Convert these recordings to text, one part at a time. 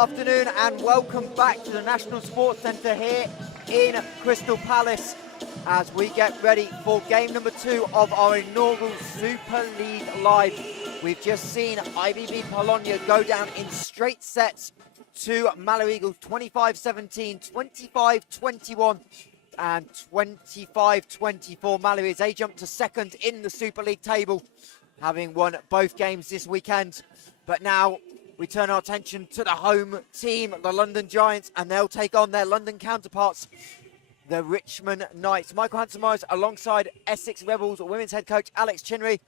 afternoon and welcome back to the National Sports Centre here in Crystal Palace as we get ready for game number 2 of our inaugural Super League Live. We've just seen IBB Bologna go down in straight sets to Mallow Eagles 25-17, 25-21 and 25-24. Mallow is a jump to second in the Super League table, having won both games this weekend. But now we turn our attention to the home team, the London Giants, and they'll take on their London counterparts, the Richmond Knights. Michael Hansen-Morris alongside Essex Rebels women's head coach Alex Chinnery.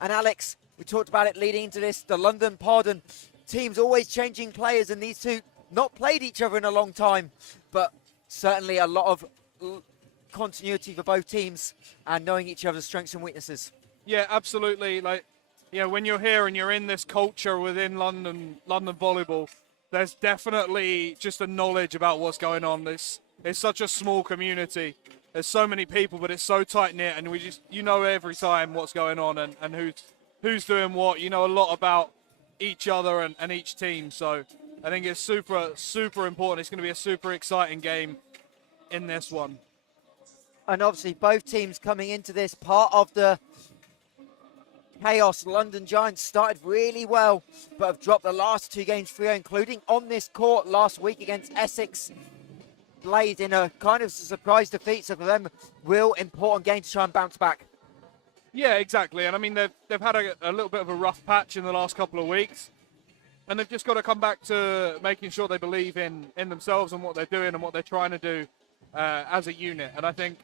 And Alex, we talked about it leading into this, the London pod, and teams always changing players, and these two not played each other in a long time, but certainly a lot of continuity for both teams and knowing each other's strengths and weaknesses. Yeah, absolutely. When you're here and you're in this culture within London volleyball, there's definitely just a knowledge about what's going on. It's such a small community. There's so many people, but it's so tight-knit, and you know every time what's going on and who's doing what. You know a lot about each other and each team. So I think it's super, super important. It's going to be a super exciting game in this one. And obviously both teams coming into this part of the chaos. London Giants started really well, but have dropped the last 2 games 3-0, including on this court last week against Essex Blade in a kind of surprise defeat. So for them, real important game to try and bounce back. Yeah, exactly. And I mean, they've had a little bit of a rough patch in the last couple of weeks, and they've just got to come back to making sure they believe in themselves and what they're doing and what they're trying to do as a unit. And I think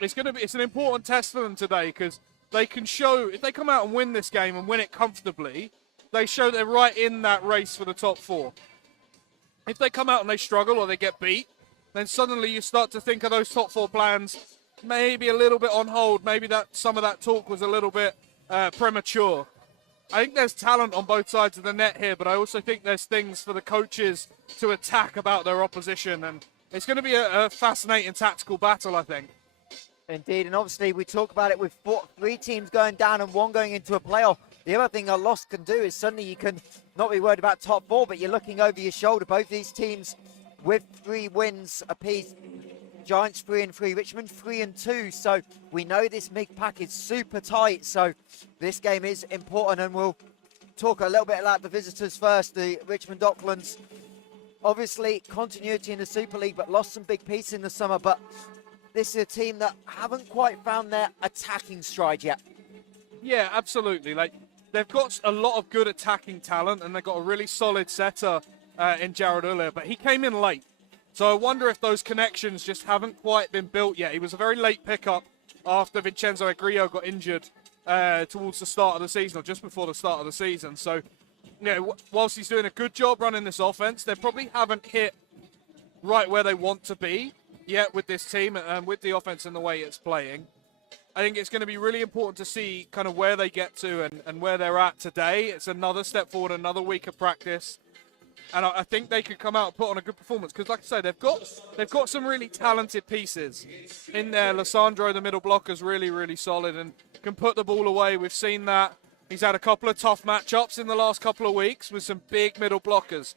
it's an important test for them today, because they can show, if they come out and win this game and win it comfortably, they show they're right in that race for the top 4. If they come out and they struggle or they get beat, then suddenly you start to think of those top 4 plans maybe a little bit on hold. Maybe that some of that talk was a little bit premature. I think there's talent on both sides of the net here, but I also think there's things for the coaches to attack about their opposition, and it's going to be a fascinating tactical battle, I think. Indeed, and obviously we talk about it with 3 teams going down and 1 going into a playoff. The other thing a loss can do is suddenly you can not be worried about top 4, but you're looking over your shoulder. Both these teams with 3 wins apiece. Giants 3-3, Richmond 3-2. So we know this mid pack is super tight. So this game is important, and we'll talk a little bit about the visitors first. The Richmond Docklands, obviously continuity in the Super League, but lost some big pieces in the summer. But this is a team that haven't quite found their attacking stride yet. Yeah, absolutely. They've got a lot of good attacking talent, and they've got a really solid setter in Jared Uller, but he came in late. So I wonder if those connections just haven't quite been built yet. He was a very late pickup after Vincenzo Agrio got injured towards the start of the season, or just before the start of the season. So, whilst he's doing a good job running this offense, they probably haven't hit right where they want to be yet with this team and with the offense and the way it's playing. I think it's going to be really important to see kind of where they get to and where they're at today. It's another step forward, another week of practice. And I think they could come out and put on a good performance, because, like I say, they've got some really talented pieces in there. Lissandro, the middle blocker, is really, really solid and can put the ball away. We've seen that. He's had a couple of tough matchups in the last couple of weeks with some big middle blockers.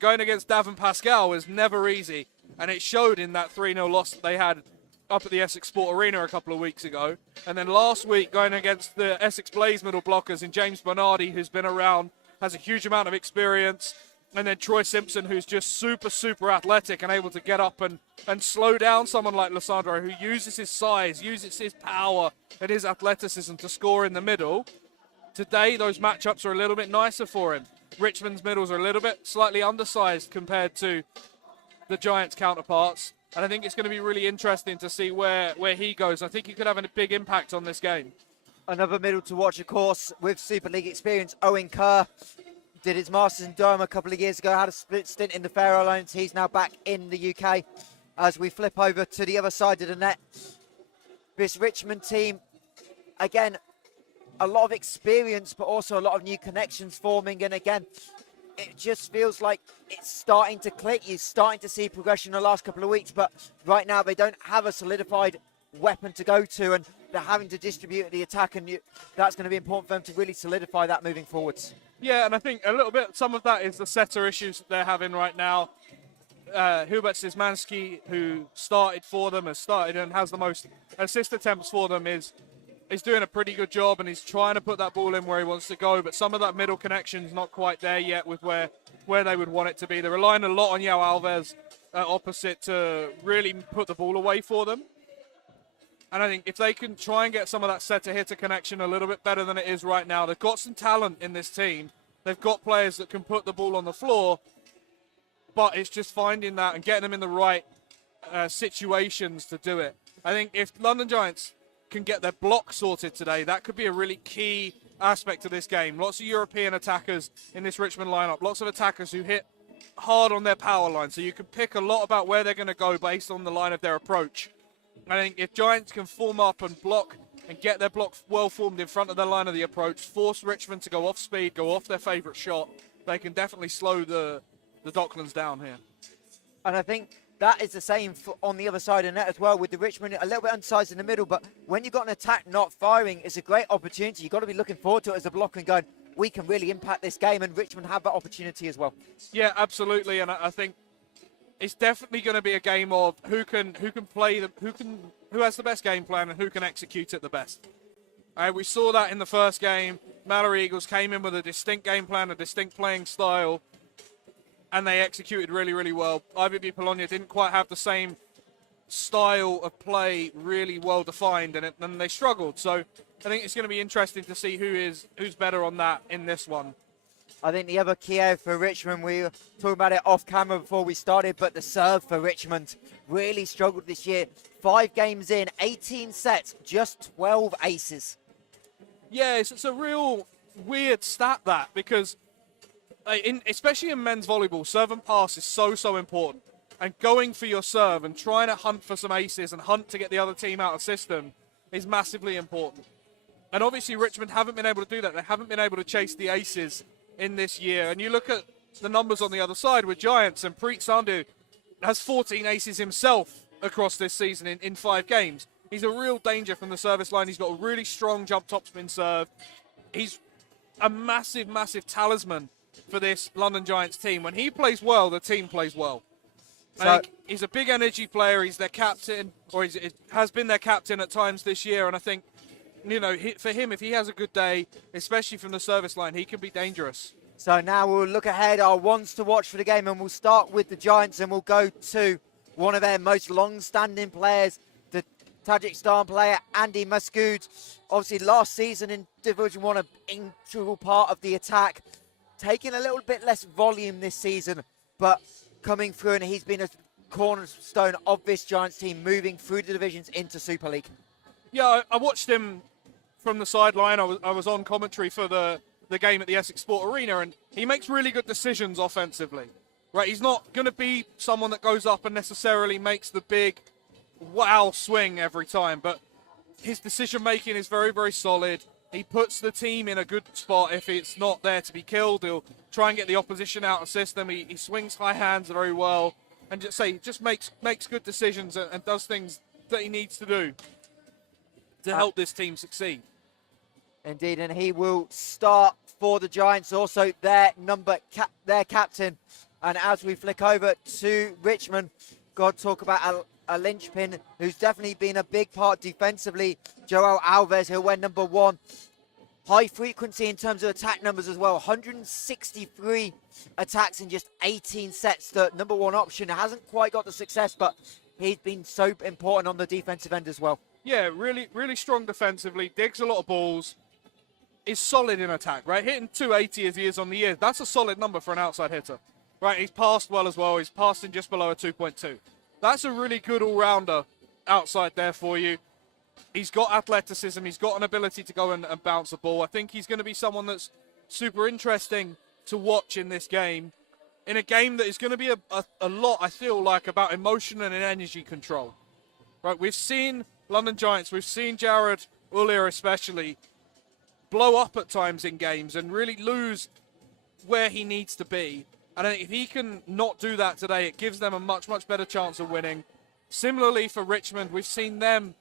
Going against Davin Pascal is never easy, and it showed in that 3-0 loss that they had up at the Essex Sport Arena a couple of weeks ago. And then last week, going against the Essex Blaze middle blockers in James Bernardi, who's been around, has a huge amount of experience. And then Troy Simpson, who's just super, super athletic and able to get up and slow down someone like Lissandro, who uses his size, uses his power and his athleticism to score in the middle. Today, those matchups are a little bit nicer for him. Richmond's middles are a little bit slightly undersized compared to the Giants' counterparts. And I think it's going to be really interesting to see where he goes. I think he could have a big impact on this game. Another middle to watch, of course, with Super League experience, Owen Kerr. Did his Masters in Durham a couple of years ago, had a split stint in the Faroe Islands. He's now back in the UK. As we flip over to the other side of the net, this Richmond team, again, a lot of experience, but also a lot of new connections forming. And again, it just feels like it's starting to click. You're starting to see progression in the last couple of weeks, but right now they don't have a solidified weapon to go to, and they're having to distribute the attack, and that's going to be important for them to really solidify that moving forwards. Yeah, and I think a little bit, some of that is the setter issues that they're having right now. Hubert Szymanski, who started for them, has started and has the most assist attempts for them, is doing a pretty good job, and he's trying to put that ball in where he wants to go, but some of that middle connection's not quite there yet with where they would want it to be. They're relying a lot on João Alves opposite to really put the ball away for them. And I think if they can try and get some of that setter-hitter connection a little bit better than it is right now, they've got some talent in this team. They've got players that can put the ball on the floor, but it's just finding that and getting them in the right situations to do it. I think if London Giants can get their block sorted today, that could be a really key aspect of this game. Lots of European attackers in this Richmond lineup, lots of attackers who hit hard on their power line, so you can pick a lot about where they're going to go based on the line of their approach. I think if Giants can form up and block and get their block well formed in front of their line of the approach, force Richmond to go off speed, go off their favourite shot, they can definitely slow the Docklands down here. And I think that is the same on the other side of the net as well, with the Richmond a little bit unsized in the middle, but when you've got an attack not firing, it's a great opportunity. You've got to be looking forward to it as a blocker and going, we can really impact this game, and Richmond have that opportunity as well. Yeah, absolutely, and I think it's definitely going to be a game of who has the best game plan and who can execute it the best. We saw that in the first game. Mallory Eagles came in with a distinct game plan, a distinct playing style, and they executed really, really well. IVB Bologna didn't quite have the same style of play really well defined, and they struggled. So I think it's going to be interesting to see who's better on that in this one. I think the other key area for Richmond, we were talking about it off camera before we started, but the serve for Richmond really struggled this year. 5 games in, 18 sets, just 12 aces. Yeah, it's a real weird stat, that, because especially in men's volleyball, serve and pass is so important. And going for your serve and trying to hunt for some aces and hunt to get the other team out of system is massively important. And obviously Richmond haven't been able to do that. They haven't been able to chase the aces in this year. And you look at the numbers on the other side with Giants, and Preet Sandhu has 14 aces himself across this season in 5 games. He's a real danger from the service line. He's got a really strong jump topspin serve. He's a massive, massive talisman for this London Giants team. When he plays well, the team plays well. So, he's a big energy player. He's their captain, or he has been their captain at times this year. And I think, for him, if he has a good day, especially from the service line, he can be dangerous. So now we'll look ahead, our ones to watch for the game, and we'll start with the Giants, and we'll go to one of their most long-standing players, the Tajikistan player, Andy Maskood. Obviously, last season in Division 1, an integral part of the attack. Taking a little bit less volume this season, but coming through, and he's been a cornerstone of this Giants team, moving through the divisions into Super League. Yeah, I watched him from the sideline. I was on commentary for the game at the Essex Sport Arena, and he makes really good decisions offensively. Right, he's not going to be someone that goes up and necessarily makes the big wow swing every time, but his decision making is very, very solid. He puts the team in a good spot. If it's not there to be killed, he'll try and get the opposition out of system. He swings high hands very well, and just makes good decisions and does things that he needs to do to help this team succeed. Indeed, and he will start for the Giants, also their captain. And as we flick over to Richmond, got to talk about a linchpin who's definitely been a big part defensively, João Alves, who went number 1. High frequency in terms of attack numbers as well, 163 attacks in just 18 sets. The number 1 option hasn't quite got the success, but he's been so important on the defensive end as well. Yeah, really, really strong defensively, digs a lot of balls, is solid in attack, right? Hitting 280 as he is on the year, that's a solid number for an outside hitter. Right, he's passed well as well. He's passed in just below a 2.2. That's a really good all-rounder outside there for you. He's got athleticism. He's got an ability to go and bounce the ball. I think he's going to be someone that's super interesting to watch in this game, in a game that is going to be a lot, I feel like, about emotion and energy control. Right, we've seen London Giants, we've seen Jared Ullier especially, blow up at times in games and really lose where he needs to be. And if he can not do that today, it gives them a much, much better chance of winning. Similarly for Richmond, we've seen them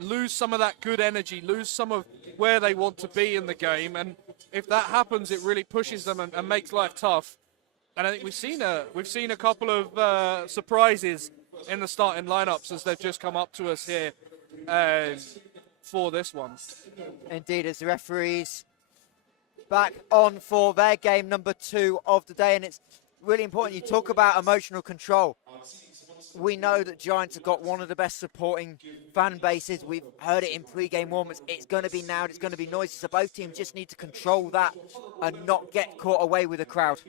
lose some of that good energy, lose some of where they want to be in the game. And if that happens, it really pushes them and makes life tough. And I think we've seen a couple of surprises in the starting lineups as they've just come up to us here for this one. Indeed, as the referees back on for their game number 2 of the day, and it's really important. You talk about emotional control. We know that Giants have got one of the best supporting fan bases. We've heard it in pre-game warm-ups. It's going to be loud, it's going to be noisy, so both teams just need to control that and not get caught away with the crowd.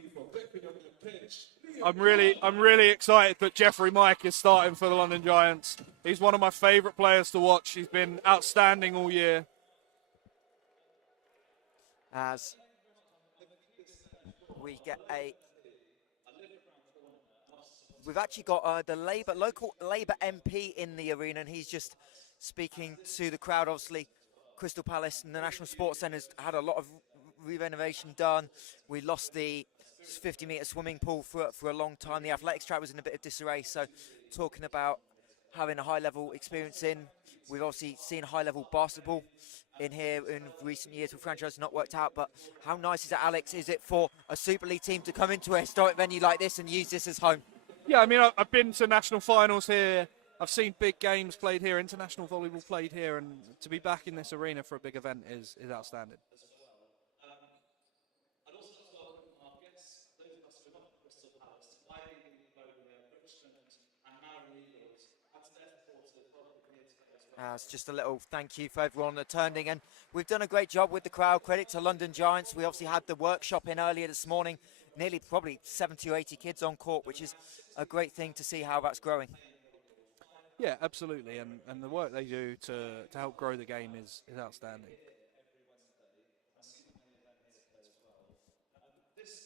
I'm really excited that Jeffrey Mike is starting for the London Giants. He's one of my favourite players to watch. He's been outstanding all year. As we get we've actually got the local Labour MP in the arena, and he's just speaking to the crowd. Obviously, Crystal Palace and the National Sports Centre's had a lot of renovation done. We lost the 50-metre swimming pool for a long time. The athletics track was in a bit of disarray, so talking about having a high-level experience in. We've obviously seen high-level basketball in here in recent years with franchise not worked out, but how nice is it, Alex, is it for a Super League team to come into a historic venue like this and use this as home? Yeah, I mean, I've been to national finals here. I've seen big games played here, international volleyball played here, and to be back in this arena for a big event is outstanding. It's just a little thank you for everyone attending, and we've done a great job with the crowd. Credit to London Giants. We obviously had the workshop in earlier this morning, nearly probably 70 or 80 kids on court, which is a great thing to see how that's growing. Yeah, absolutely, and the work they do to help grow the game is outstanding.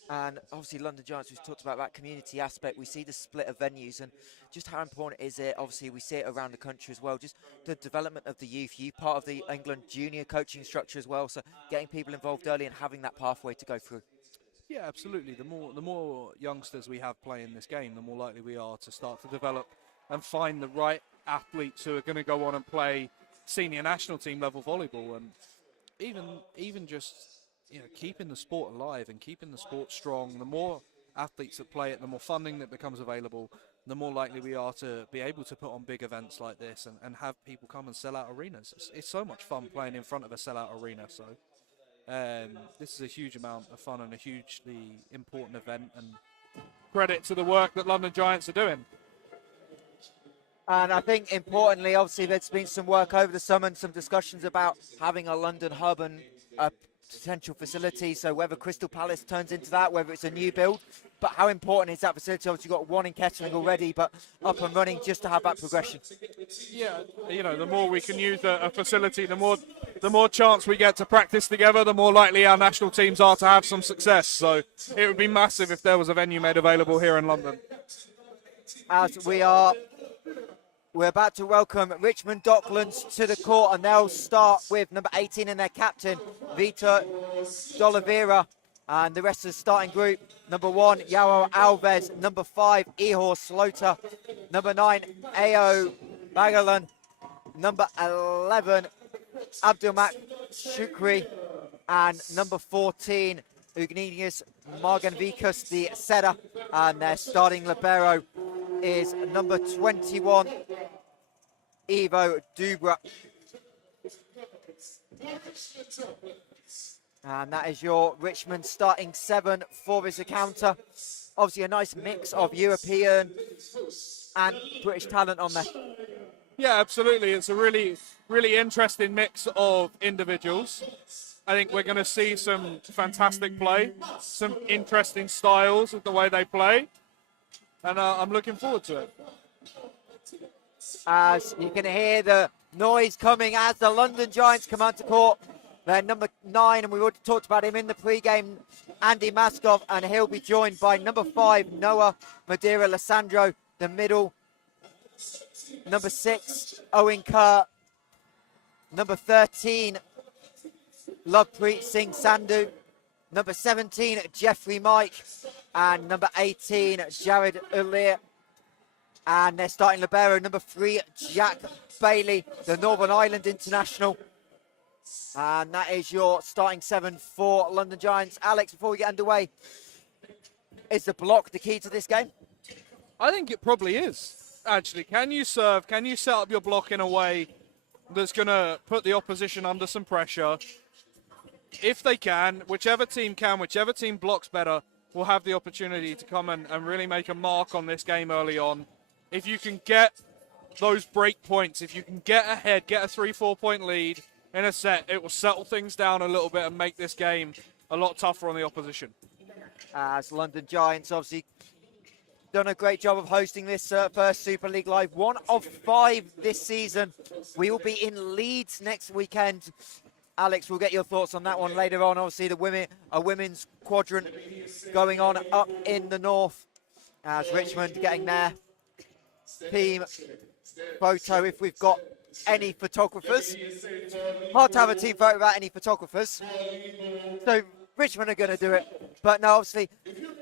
And obviously London Giants, we've talked about that community aspect. We see the split of venues and just how important is it. Obviously we see it around the country as well, just the development of the youth part of the England junior coaching structure as well, so getting people involved early and having that pathway to go through. Yeah, absolutely. The more youngsters we have playing this game, the more likely we are to start to develop and find the right athletes who are going to go on and play senior national team level volleyball. And even just, you know, keeping the sport alive and keeping the sport strong. The more athletes that play it, the more funding that becomes available, the more likely we are to be able to put on big events like this and have people come and sell out arenas. It's so much fun playing in front of a sellout arena. So this is a huge amount of fun and a hugely important event, and credit to the work that London Giants are doing. And I think importantly, obviously there's been some work over the summer and some discussions about having a London hub and a potential facility. So whether Crystal Palace turns into that, whether it's a new build, but how important is that facility? Obviously you've got one in Kettering already, but up and running just to have that progression. Yeah, you know, the more we can use a facility, the more chance we get to practice together, the more likely our national teams are to have some success. So it would be massive if there was a venue made available here in London. As we're about to welcome Richmond Docklands to the court, and they'll start with number 18 and their captain, Vitor D'Oliveira, and the rest of the starting group. Number 1, Yao Alves. Number 5, Ihor Slota. Number 9, Ao Bagalan. Number 11, Abdulmak Shukri. And number 14, Eugenius Marganvikas, the setter. And their starting libero is number 21, Ivo Dubra. And that is your Richmond starting 7 for this encounter. Obviously a nice mix of European and British talent on there. Yeah, absolutely. It's a really, really interesting mix of individuals. I think we're going to see some fantastic play, some interesting styles of the way they play. And I'm looking forward to it. As you can hear the noise coming as the London Giants come onto court. They're number 9, and we've already talked about him in the pre-game, Andy Maskov, and he'll be joined by number 5, Noah Madeira Lissandro, the middle. Number 6, Owen Kerr. Number 13, Lovepreet Singh Sandhu. Number 17, Jeffrey Mike. And number 18, Jared Ulir. And their starting libero, number 3, Jack Bailey, the Northern Ireland international. And that is your starting 7 for London Giants. Alex, before we get underway, is the block the key to this game? I think it probably is, actually. Can you serve? Can you set up your block in a way that's going to put the opposition under some pressure? If they can, whichever team blocks better, will have the opportunity to come and really make a mark on this game early on. If you can get those break points, if you can get ahead, get a 3-4 point lead in a set, it will settle things down a little bit and make this game a lot tougher on the opposition. As London Giants obviously done a great job of hosting this first Super League Live, 1 of 5 this season. We will be in Leeds next weekend. Alex, we'll get your thoughts on that one later on. Obviously, a women's quadrant going on up in the north, as Richmond getting their team photo, if we've got any photographers. Hard to have a team photo without any photographers. So Richmond are going to do it. But no, obviously,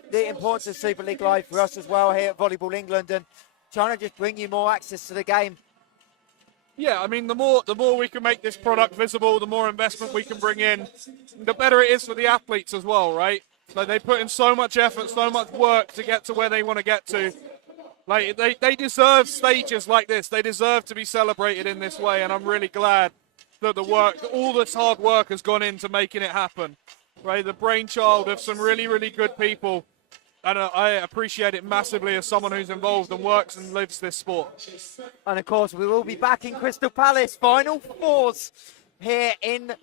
the importance of Super League Live for us as well here at Volleyball England, and trying to just bring you more access to the game. Yeah, I mean, the more we can make this product visible, the more investment we can bring in, the better it is for the athletes as well, right? Like, they put in so much effort, so much work to get to where they want to get to. Like, they deserve stages like this. They deserve to be celebrated in this way, and I'm really glad that all this hard work has gone into making it happen. Right, the brainchild of some really, really good people, and I appreciate it massively as someone who's involved and works and lives this sport. And of course, we will be back in Crystal Palace, Final Fours here in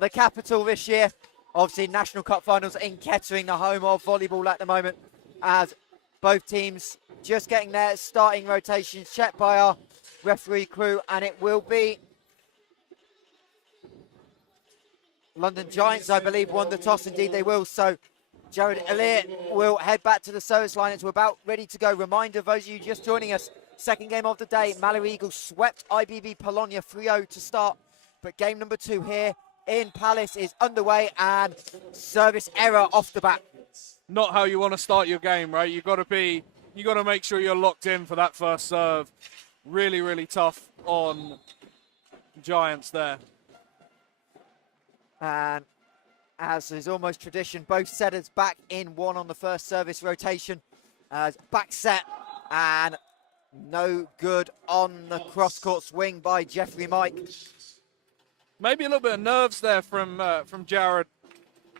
the capital this year. Obviously, National Cup Finals in Kettering, the home of volleyball at the moment, as both teams just getting their starting rotations checked by our referee crew, and it will be London Giants, I believe, won the toss. Indeed, they will. So Jared Elliott will head back to the service line. It's about ready to go. Reminder, those of you just joining us, second game of the day, Mallory Eagles swept IBB Bologna 3-0 to start. But game number 2 here in Palace is underway, and service error off the bat. Not how you want to start your game, right? You got to make sure you're locked in for that first serve. Really, really tough on Giants there. And as is almost tradition, both setters back in 1 on the first service rotation. Back set, and no good on the cross-court swing by Jeffrey Mike. Maybe a little bit of nerves there from Jared.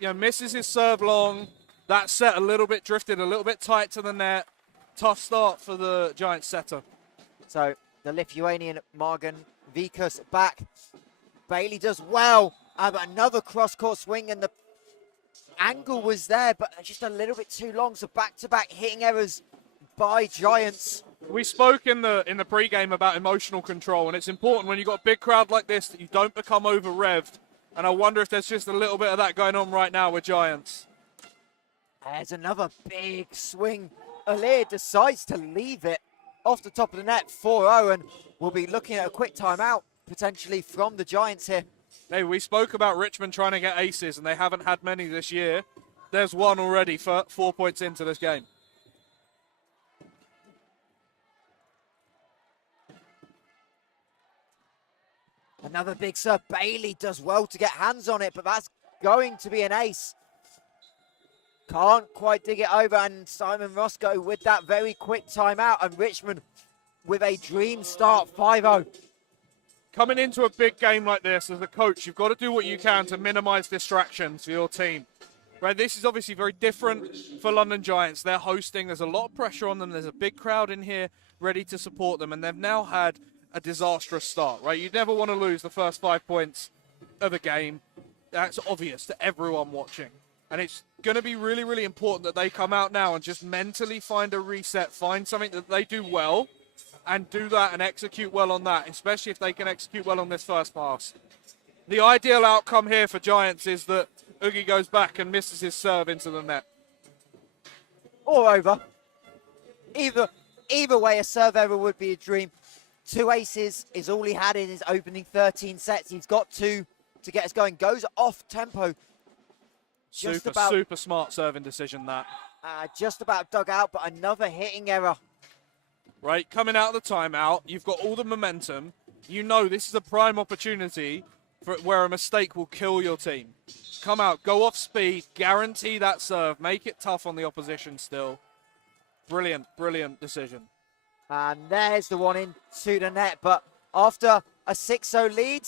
You know, misses his serve long. That set a little bit drifted, a little bit tight to the net. Tough start for the Giants setter. So the Lithuanian Margan Vikas back. Bailey does well. But another cross-court swing, and the angle was there, but just a little bit too long. So back-to-back hitting errors by Giants. We spoke in the pre-game about emotional control, and it's important when you've got a big crowd like this that you don't become over-revved. And I wonder if there's just a little bit of that going on right now with Giants. There's another big swing. Alir decides to leave it off the top of the net, 4-0, and we'll be looking at a quick timeout potentially from the Giants here. Hey, we spoke about Richmond trying to get aces, and they haven't had many this year. There's one already for 4 points into this game. Another big serve. Bailey does well to get hands on it, but that's going to be an ace. Can't quite dig it over, and Simon Roscoe with that very quick timeout, and Richmond with a dream start, 5-0. Coming into a big game like this, as a coach, you've got to do what you can to minimize distractions for your team. Right, this is obviously very different for London Giants. They're hosting. There's a lot of pressure on them. There's a big crowd in here ready to support them, and they've now had a disastrous start, right? You never want to lose the first 5 points of a game. That's obvious to everyone watching. And it's going to be really, really important that they come out now and just mentally find a reset, find something that they do well, and do that and execute well on that, especially if they can execute well on this first pass. The ideal outcome here for Giants is that Oogie goes back and misses his serve into the net. Or over. Either way, a serve error would be a dream. 2 aces is all he had in his opening 13 sets. He's got 2 to get us going. Goes off tempo. Super smart serving decision, that. Just about dug out, but another hitting error right? Coming out of the timeout, you've got all the momentum. You know this is a prime opportunity for where a mistake will kill your team. Come out, go off speed, guarantee that serve, make it tough on the opposition still. Brilliant, brilliant decision. And there's the one into the net. But after a 6-0 lead,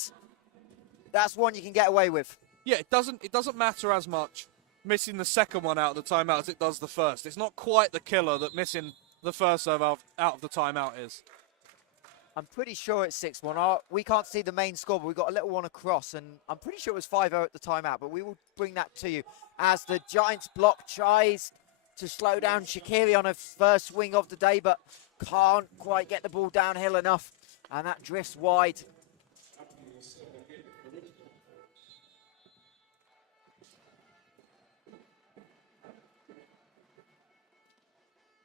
that's one you can get away with. Yeah, it doesn't matter as much missing the second one out of the timeout as it does the first. It's not quite the killer that missing the first serve out of the timeout is. I'm pretty sure it's 6-1. We can't see the main score, but we got a little one across, and I'm pretty sure it was 5-0 at the timeout, but we will bring that to you as the Giants block tries to slow down Shaqiri on a first swing of the day, but can't quite get the ball downhill enough, and that drifts wide.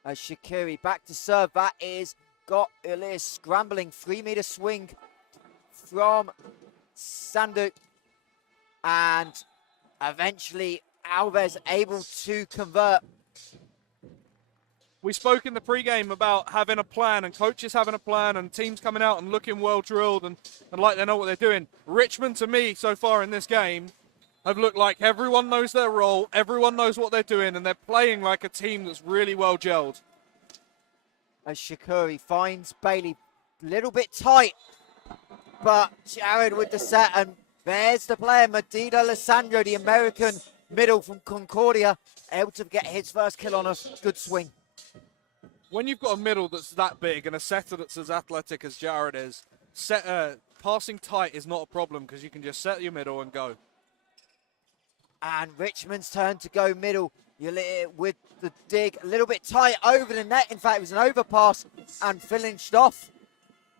As Shaqiri back to serve, that is got Elias scrambling, 3-meter swing from Sandu, and eventually Alves able to convert. We spoke in the pregame about having a plan and coaches having a plan and teams coming out and looking well drilled and like they know what they're doing. Richmond, to me, so far in this game, have looked like everyone knows their role, everyone knows what they're doing, and they're playing like a team that's really well gelled. As Shaqiri finds Bailey, a little bit tight, but Jared with the set, and there's the player, Medina Alessandro, the American middle from Concordia, able to get his first kill on a good swing. When you've got a middle that's that big and a setter that's as athletic as Jared is, passing tight is not a problem because you can just set your middle and go. And Richmond's turn to go middle. With the dig a little bit tight over the net. In fact, it was an overpass and finished off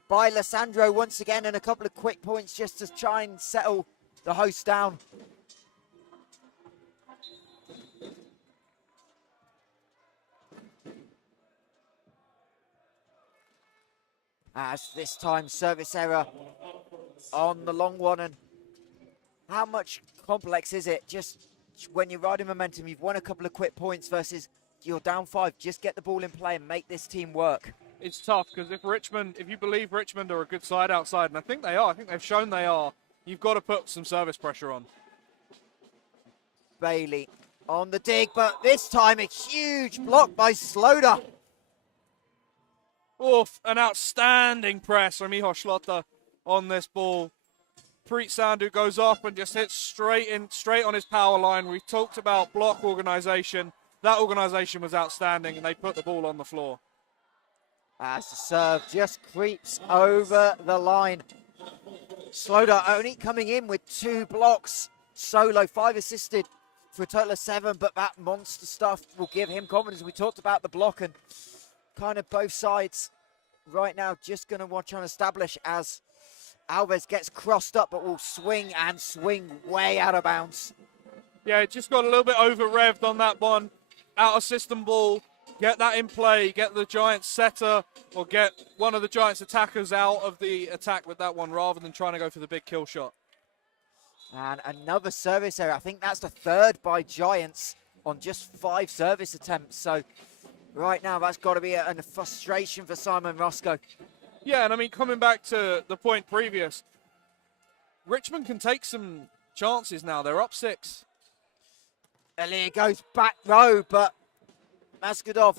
by Alessandro once again, and a couple of quick points just to try and settle the host down. As this time, service error on the long one. And how much complex is it? Just when you're riding momentum, you've won a couple of quick points versus you're down 5. Just get the ball in play and make this team work. It's tough because if you believe Richmond are a good side outside, and I think they are, I think they've shown they are, you've got to put some service pressure on. Bailey on the dig, but this time a huge block by Sloda. Oof, an outstanding press from Miho Schlotter on this ball. Preet Sandhu goes up and just hits straight on his power line. We've talked about block organisation. That organisation was outstanding, and they put the ball on the floor. As the serve just creeps over the line. Sloda only coming in with 2 blocks solo, 5 assisted for a total of 7, but that monster stuff will give him confidence. We talked about the block, and kind of both sides right now just going to watch on establish as Alves gets crossed up, but will swing and swing way out of bounds. Yeah, it just got a little bit over-revved on that one. Out of system ball. Get that in play. Get the Giants setter or get one of the Giants attackers out of the attack with that one rather than trying to go for the big kill shot. And another service error. I think that's the 3rd by Giants on just 5 service attempts. So right now that's got to be a frustration for Simon Roscoe. Yeah, and I mean, coming back to the point previous, Richmond can take some chances now. They're up 6. Elia goes back row, but Maskadov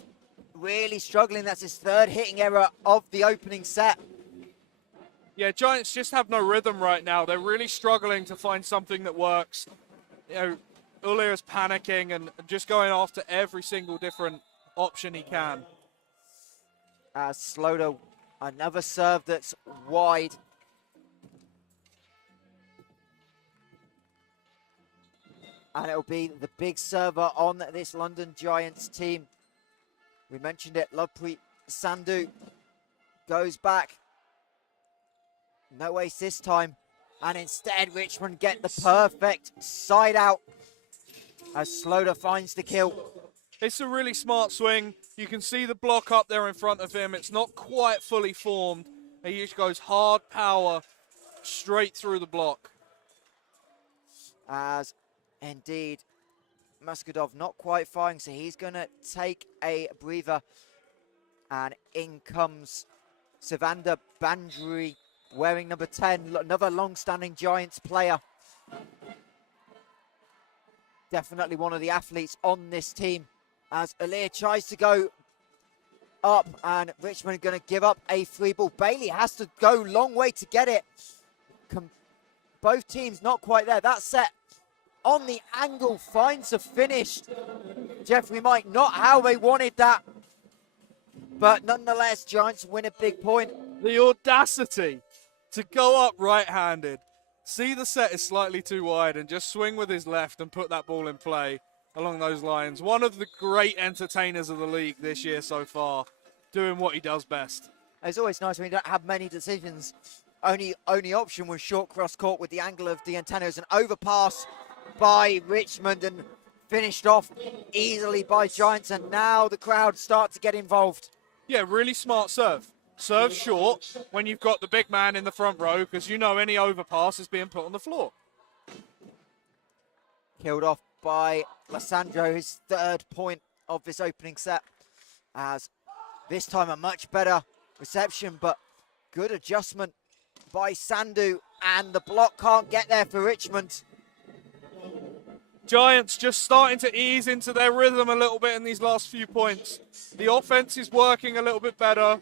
really struggling. That's his 3rd hitting error of the opening set. Yeah, Giants just have no rhythm right now. They're really struggling to find something that works. You know, Ulir is panicking and just going after every single different option he can. Sloda, another serve that's wide. And it'll be the big server on this London Giants team. We mentioned it, Lovepreet Sandhu goes back. No ace this time. And instead, Richmond get the perfect side out as Sloda finds the kill. It's a really smart swing. You can see the block up there in front of him. It's not quite fully formed. He just goes hard power straight through the block. As indeed, Maskadov not quite firing, so he's going to take a breather And in comes Savanda Bandri, wearing number 10, another long-standing Giants player. Definitely one of the athletes on this team. As Alir tries to go up, and Richmond going to give up a free ball. Bailey has to go long way to get it. Both teams not quite there. That set on the angle finds a finish. Jeffrey Mike, not how they wanted that. But nonetheless, Giants win a big point. The audacity to go up right-handed, see the set is slightly too wide, and just swing with his left and put that ball in play along those lines. One of the great entertainers of the league this year so far, doing what he does best. It's always nice when you don't have many decisions. Only option was short cross court with the angle of the antennas. An overpass by Richmond and finished off easily by Giants. And now the crowd start to get involved. Yeah, really smart serve. Serve short when you've got the big man in the front row, because you know any overpass is being put on the floor. Killed off by Lissandro, his third point of this opening set. As this time a much better reception, but good adjustment by Sandu, and the block can't get there for Richmond. Giants just starting to ease into their rhythm a little bit in these last few points. The offense is working a little bit better.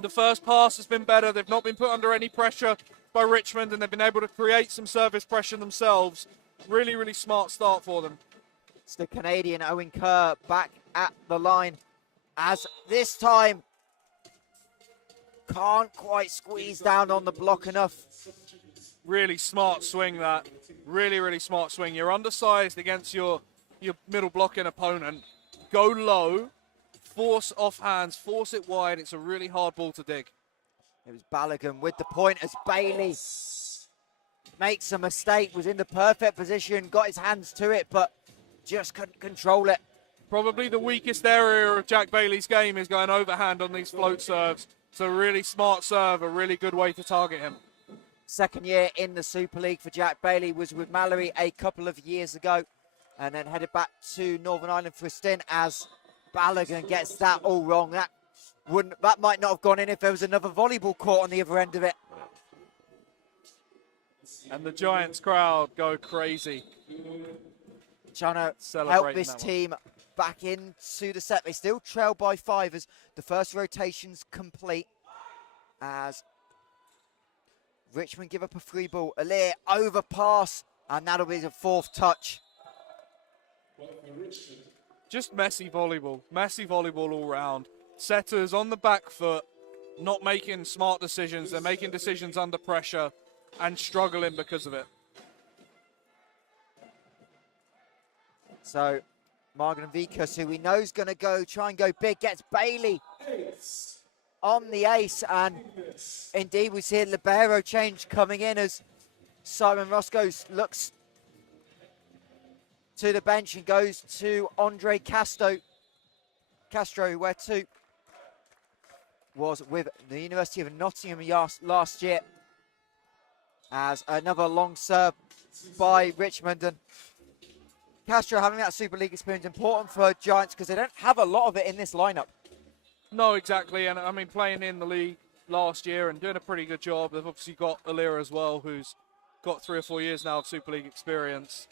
The first pass has been better. They've not been put under any pressure by Richmond, and they've been able to create some service pressure themselves. Really, really smart start for them. It's the Canadian Owen Kerr back at the line, as this time can't quite squeeze down on the block enough. Really smart swing that. Really, really smart swing. You're undersized against your middle blocking opponent. Go low, force off hands, force it wide. It's a really hard ball to dig. It was Balogun with the point as Bailey makes a mistake, was in the perfect position, got his hands to it, but just couldn't control it. Probably the weakest area of Jack Bailey's game is going overhand on these float serves. So really smart serve, a really good way to target him. Second year in the Super League for Jack Bailey, was with Mallory a couple of years ago, and then headed back to Northern Ireland for a stint as Balogun gets that all wrong. That might not have gone in if there was another volleyball court on the other end of it. And the Giants crowd go crazy. Trying to help this team back into the set. They still trail by 5 as the first rotation's complete. As Richmond give up a free ball. Alir overpass, and that'll be the fourth touch. Just messy volleyball all round. Setters on the back foot, not making smart decisions. They're making decisions under pressure and struggling because of it. So Margan Vikas, who we know is going to try and go big, gets Bailey on the ace, and indeed we see a libero change coming in as Simon Roscoe looks to the bench and goes to Andre Castro, where two was with the University of Nottingham last year. As another long serve by Richmond, and Castro having that Super League experience important for Giants because they don't have a lot of it in this lineup. No, exactly, and I mean playing in the league last year and doing a pretty good job. They've obviously got Alir as well, who's got 3 or 4 years now of Super League experience.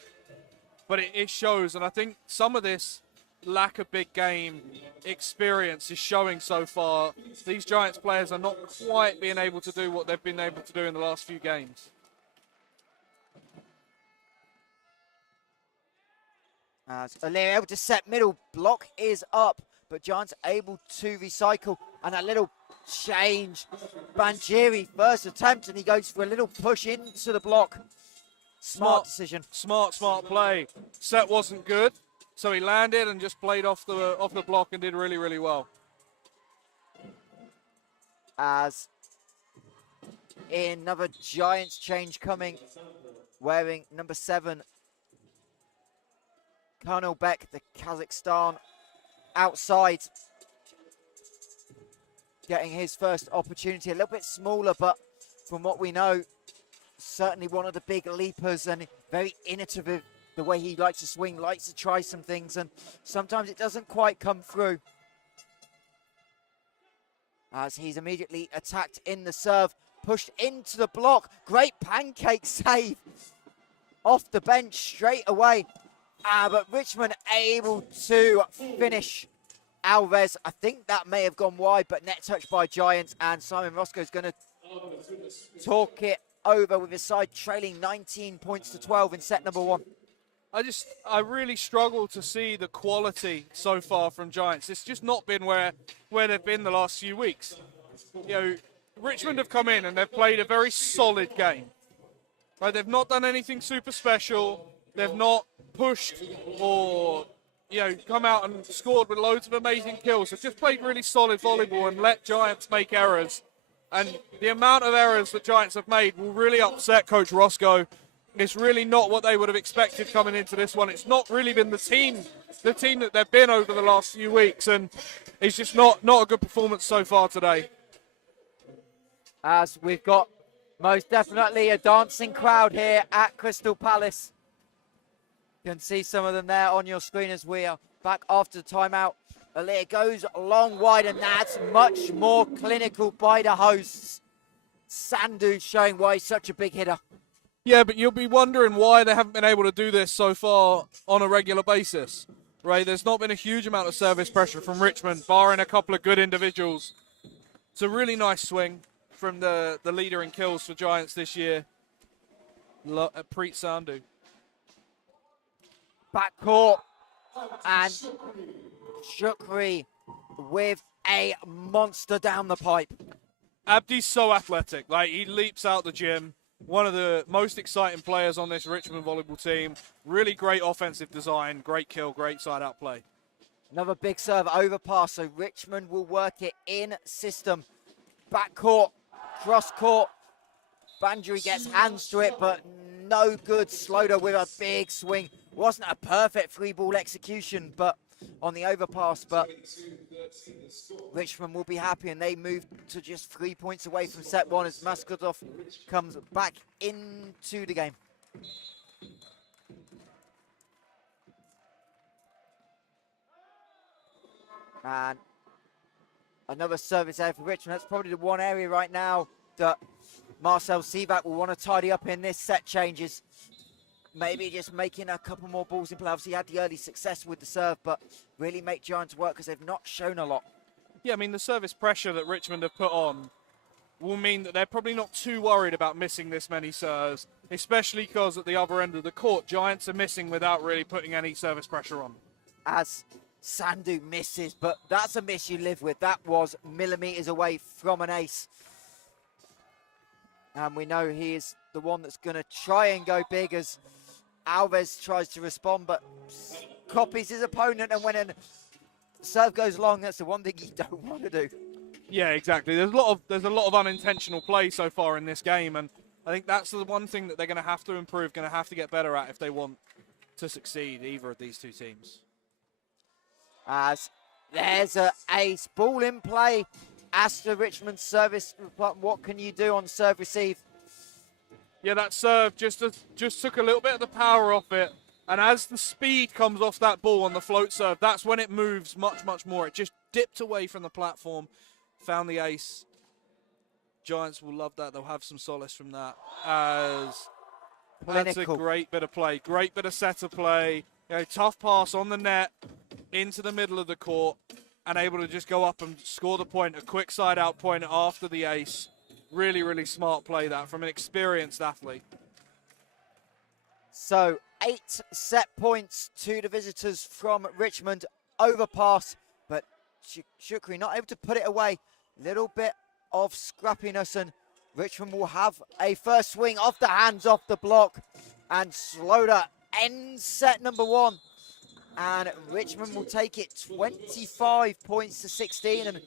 But it shows, and I think some of this lack of big game experience is showing so far. These Giants players are not quite being able to do what they've been able to do in the last few games. As Alir able to set middle, block is up, but Giants able to recycle, and a little change. Banjiri first attempt, and he goes for a little push into the block. Smart decision. Smart play. Set wasn't good, so he landed and just played off the block and did really, really well. As another Giants change coming, wearing number 7, Colonel Beck, the Kazakhstan outside, getting his first opportunity. A little bit smaller, but from what we know, certainly one of the big leapers and very innovative the way he likes to swing, likes to try some things, and sometimes it doesn't quite come through. as he's immediately attacked in the serve, pushed into the block. Great pancake save off the bench straight away. But Richmond able to finish Alves. I think that may have gone wide, but net touch by Giants, and Simon Roscoe's going to talk it over with his side trailing 19 points to 12 in set number 1. I really struggle to see the quality so far from Giants. It's just not been where they've been the last few weeks. You know, Richmond have come in and they've played a very solid game. Right? They've not done anything super special. They've not pushed or, you know, come out and scored with loads of amazing kills. They've just played really solid volleyball and let Giants make errors. And the amount of errors that Giants have made will really upset Coach Roscoe. It's really not what they would have expected coming into this one. It's not really been the team that they've been over the last few weeks, and it's just not a good performance so far today. As we've got most definitely a dancing crowd here at Crystal Palace. You can see some of them there on your screen as we are back after the timeout. Aaliyah goes long wide, and that's much more clinical by the hosts. Sandhu showing why he's such a big hitter. Yeah, but you'll be wondering why they haven't been able to do this so far on a regular basis, right? There's not been a huge amount of service pressure from Richmond, barring a couple of good individuals. It's a really nice swing from the leader in kills for Giants this year, Preet Sandhu. Backcourt, and Shukri with a monster down the pipe. Abdi's so athletic. Like, he leaps out the gym. One of the most exciting players on this Richmond volleyball team. Really great offensive design, great kill, great side-out play. Another big serve overpass, so Richmond will work it in system. Backcourt, cross-court. Banjari gets hands to it, but no good. Sloda with a big swing. Wasn't a perfect free ball execution, but on the overpass, but Richmond will be happy, and they move to just 3 points away from set 1 as Maskadov comes back into the game. And another service there for Richmond. That's probably the one area right now that Marcel Sivak will want to tidy up in this set changes. Maybe just making a couple more balls in play. Obviously, he had the early success with the serve, but really make Giants work because they've not shown a lot. Yeah, I mean, the service pressure that Richmond have put on will mean that they're probably not too worried about missing this many serves, especially because at the other end of the court, Giants are missing without really putting any service pressure on. As Sandhu misses, but that's a miss you live with. That was millimetres away from an ace. And we know he is the one that's going to try and go big as Alves tries to respond, but copies his opponent, and when a serve goes long, that's the one thing you don't want to do. Yeah, exactly. There's a lot of unintentional play so far in this game, and I think that's the one thing that they're going to have to improve, going to have to get better at if they want to succeed, either of these two teams. As there's an ace ball in play. Astor Richmond service. What can you do on serve receive? Yeah, that serve just took a little bit of the power off it. And as the speed comes off that ball on the float serve, that's when it moves much, much more. It just dipped away from the platform, found the ace. Giants will love that. They'll have some solace from that. As that's a great bit of play. Great bit of setter play. You know, tough pass on the net into the middle of the court and able to just go up and score the point. A quick side-out point after the ace. Really, really smart play that from an experienced athlete. So 8 set points to the visitors from Richmond. Overpass, but Shukri not able to put it away. Little bit of scrappiness, and Richmond will have a first swing off the hands, off the block. And Sloda ends set number 1. And Richmond will take it 25 points to 16. And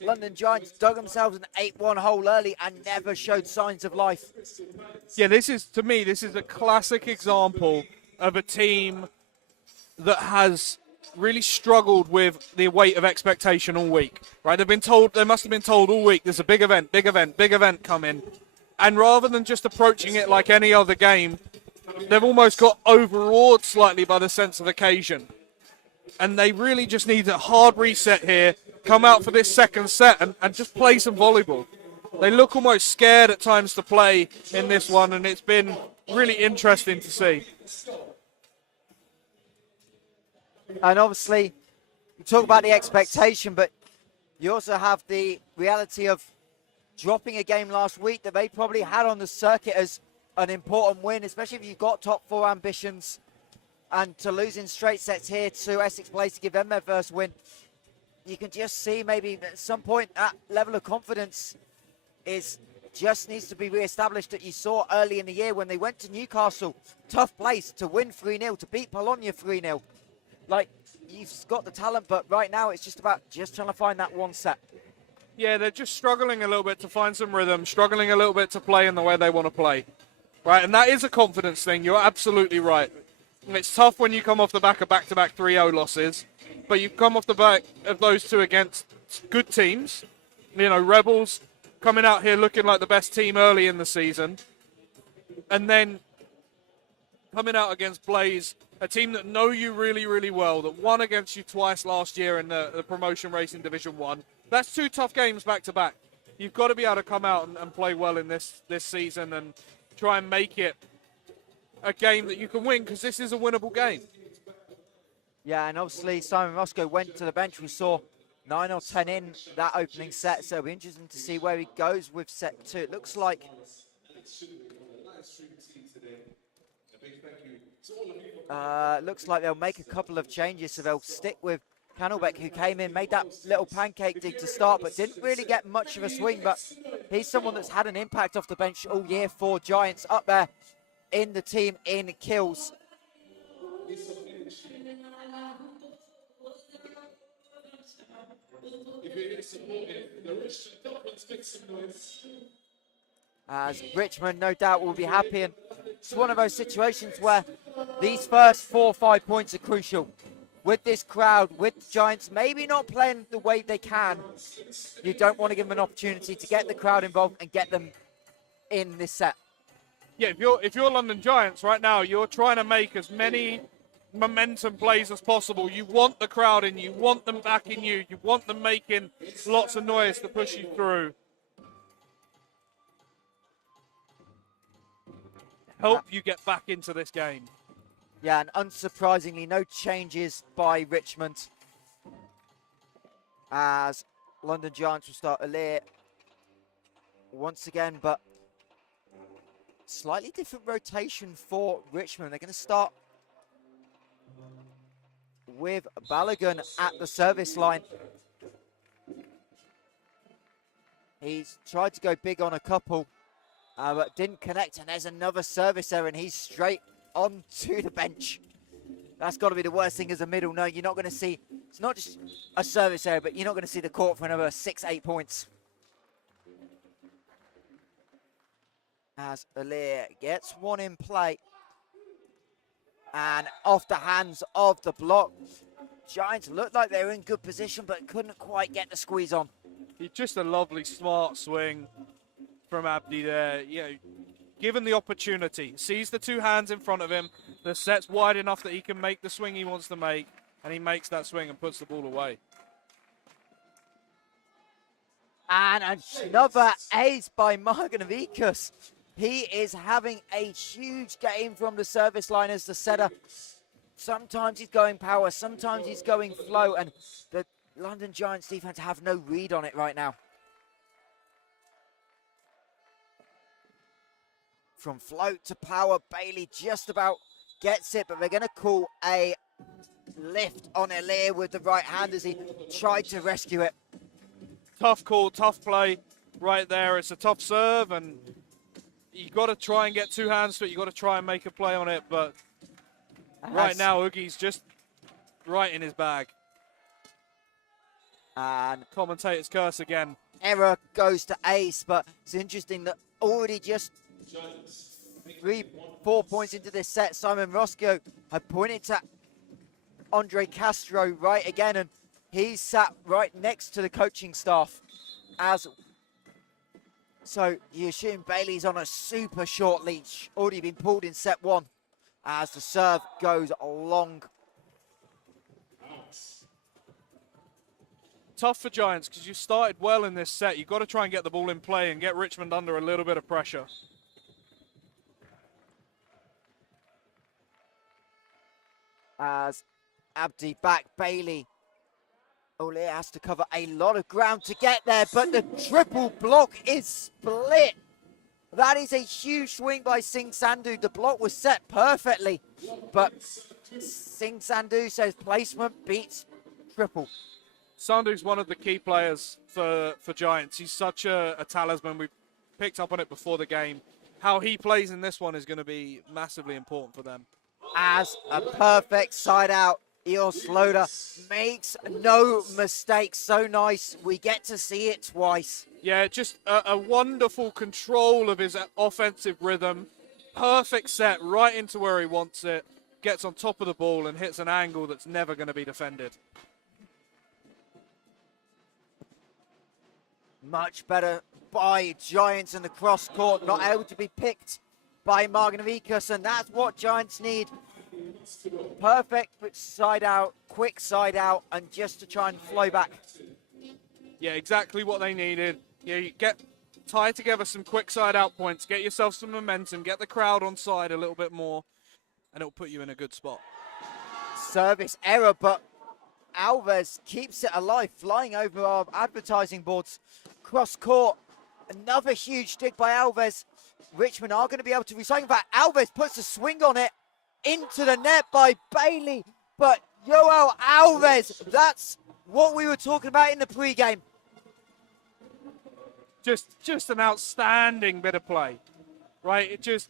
London Giants dug themselves an 8-1 hole early and never showed signs of life. Yeah, to me, this is a classic example of a team that has really struggled with the weight of expectation all week. Right? They must have been told all week, there's a big event coming. And rather than just approaching it like any other game, they've almost got overawed slightly by the sense of occasion. And they really just need a hard reset here, come out for this second set and just play some volleyball. They look almost scared at times to play in this one, and it's been really interesting to see. And obviously, you talk about the expectation, but you also have the reality of dropping a game last week that they probably had on the circuit as an important win, especially if you've got top four ambitions. And to lose in straight sets here to Essex Place to give them their first win, you can just see maybe at some point that level of confidence just needs to be re-established that you saw early in the year when they went to Newcastle. Tough place to win 3-0, to beat Bologna 3-0. Like, you've got the talent, but right now it's just about trying to find that one set. Yeah, they're just struggling a little bit to find some rhythm, struggling a little bit to play in the way they want to play. Right, and that is a confidence thing. You're absolutely right. It's tough when you come off the back of back-to-back 3-0 losses, but you come off the back of those two against good teams. You know, Rebels coming out here looking like the best team early in the season, and then coming out against Blaze, a team that know you really, really well, that won against you twice last year in the promotion race in Division 1. That's two tough games back-to-back. You've got to be able to come out and play well in this season and try and make it a game that you can win, because this is a winnable game. Yeah, and obviously Simon Roscoe went to the bench. We saw 9 or 10 in that opening set, so it'll be interesting to see where he goes with set 2. It looks like they'll make a couple of changes, so they'll stick with Cannelbeck, who came in, made that little pancake dig to start, but didn't really get much of a swing. But he's someone that's had an impact off the bench all year for Giants, up there in the team in kills. As Richmond no doubt will be happy, and it's one of those situations where these first 4 or 5 points are crucial. With this crowd, with the Giants maybe not playing the way they can, you don't want to give them an opportunity to get the crowd involved and get them in this set. Yeah, if you're London Giants right now, you're trying to make as many momentum plays as possible. You want the crowd in, you want them backing you, you want them making lots of noise to push you through. Help you get back into this game. Yeah, and unsurprisingly, no changes by Richmond, as London Giants will start Alir once again, but slightly different rotation for Richmond. They're going to start with Balogun at the service line. He's tried to go big on a couple, but didn't connect, and there's another service error, and he's straight onto the bench. That's got to be the worst thing as a middle. No, you're not going to see, it's not just a service error, but you're not going to see the court for another 6-8 points. As Alir gets one in play, and off the hands of the block. Giants looked like they were in good position, but couldn't quite get the squeeze on. Just a lovely, smart swing from Abdi there. You know, given the opportunity, sees the two hands in front of him, the set's wide enough that he can make the swing he wants to make, and he makes that swing and puts the ball away. And another ace by Marganavikas. He is having a huge game from the service line as the setter. Sometimes he's going power, sometimes he's going flow, and the London Giants defense have no read on it right now. From float to power, Bailey just about gets it, but they're going to call a lift on Alir with the right hand as he tried to rescue it. Tough call, tough play right there. It's a tough serve, and you got to try and get two hands to it. You got to try and make a play on it, but right now Oogie's just right in his bag. And commentator's curse again. Error goes to ace, but it's interesting that already just 3-4 points into this set, Simon Roscoe had pointed to Andre Castro right again, and he's sat right next to the coaching staff. So you assume Bailey's on a super short leash, already been pulled in set 1 as the serve goes long. tough for Giants because you started well in this set. You've got to try and get the ball in play and get Richmond under a little bit of pressure. As Abdi back, Bailey. Ole has to cover a lot of ground to get there, but the triple block is split. That is a huge swing by Singh Sandhu. The block was set perfectly, but Singh Sandhu says placement beats triple. Sandhu's one of the key players for Giants. He's such a talisman. We picked up on it before the game. How he plays in this one is going to be massively important for them. As a perfect side out, Eos Loader makes no mistakes. So nice. We get to see it twice. Yeah, just a wonderful control of his offensive rhythm. Perfect set right into where he wants it. Gets on top of the ball and hits an angle that's never going to be defended. Much better by Giants in the cross court. Not able to be picked by Marginavikas, and that's what Giants need. Perfect side out, quick side out, and just to try and flow back. Yeah, exactly what they needed. Yeah, you tie together some quick side out points, get yourself some momentum, get the crowd on side a little bit more, and it'll put you in a good spot. Service error, but Alves keeps it alive, flying over our advertising boards. Cross court, another huge dig by Alves. Richmond are going to be able to recycle that. Alves puts a swing on it into the net by Bailey, but Joao Alves, that's what we were talking about in the pregame. Just an outstanding bit of play, right? It just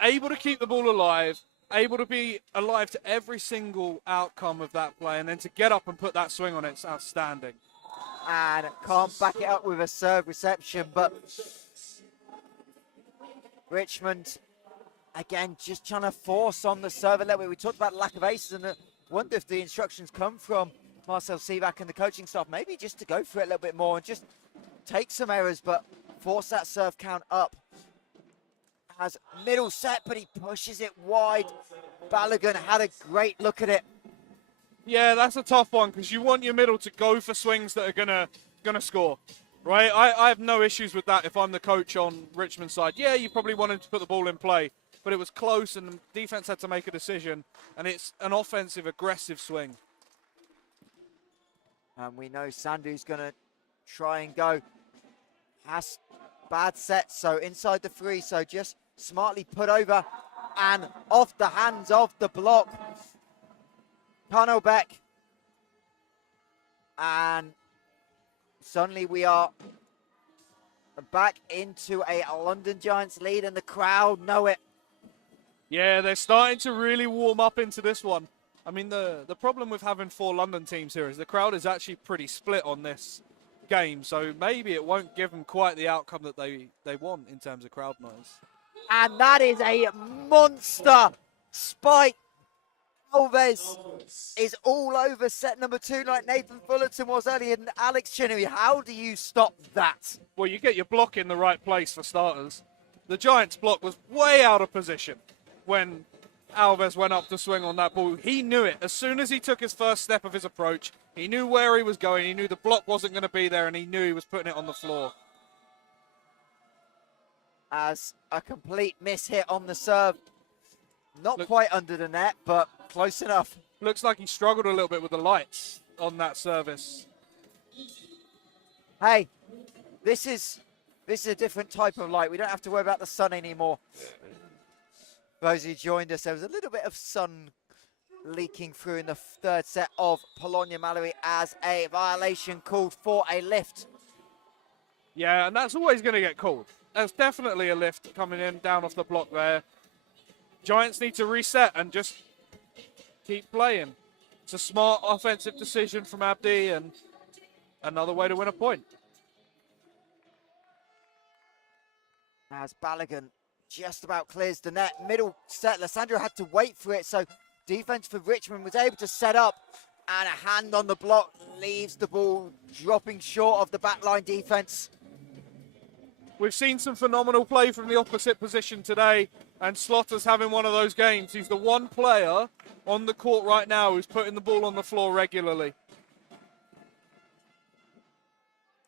able to keep the ball alive, able to be alive to every single outcome of that play, and then to get up and put that swing on it's outstanding. And can't back it up with a serve reception, but Richmond, again, just trying to force on the serve a little bit. We talked about lack of aces, and I wonder if the instructions come from Marcel Sivak and the coaching staff, maybe just to go for it a little bit more and just take some errors, but force that serve count up. Has middle set, but he pushes it wide. Balogun had a great look at it. Yeah, that's a tough one because you want your middle to go for swings that are gonna score, right? I have no issues with that if I'm the coach on Richmond's side. Yeah, you probably wanted to put the ball in play, but it was close and the defense had to make a decision, and it's an offensive, aggressive swing. And we know Sandhu's going to try and go. Has bad set, so inside the three, so just smartly put over and off the hands of the block. Beck. And suddenly we are back into a London Giants lead, and the crowd know it. Yeah, they're starting to really warm up into this one. I mean, the problem with having 4 London teams here is the crowd is actually pretty split on this game, so maybe it won't give them quite the outcome that they want in terms of crowd noise. And that is a monster spike. Alves is all over set number 2 like Nathan Fullerton was earlier, and Alex Chinnery. How do you stop that? Well, you get your block in the right place for starters. The Giants' block was way out of position when Alves went up to swing on that ball. He knew it. As soon as he took his first step of his approach, he knew where he was going. He knew the block wasn't going to be there, and he knew he was putting it on the floor. As a complete miss hit on the serve. Not quite under the net, but close enough. Looks like he struggled a little bit with the lights on that service. Hey, this is a different type of light. We don't have to worry about the sun anymore. For those who joined us, there was a little bit of sun leaking through in the third set of Polonia Mallory as a violation called for a lift. Yeah, and that's always going to get called. There's definitely a lift coming in down off the block there. Giants need to reset and just keep playing. It's a smart offensive decision from Abdi and another way to win a point. As Balogun just about clears the net. Middle set, Lissandro had to wait for it, so defense for Richmond was able to set up, and a hand on the block leaves the ball dropping short of the backline defense. We've seen some phenomenal play from the opposite position today, and Slaughter's having one of those games. He's the one player on the court right now who's putting the ball on the floor regularly.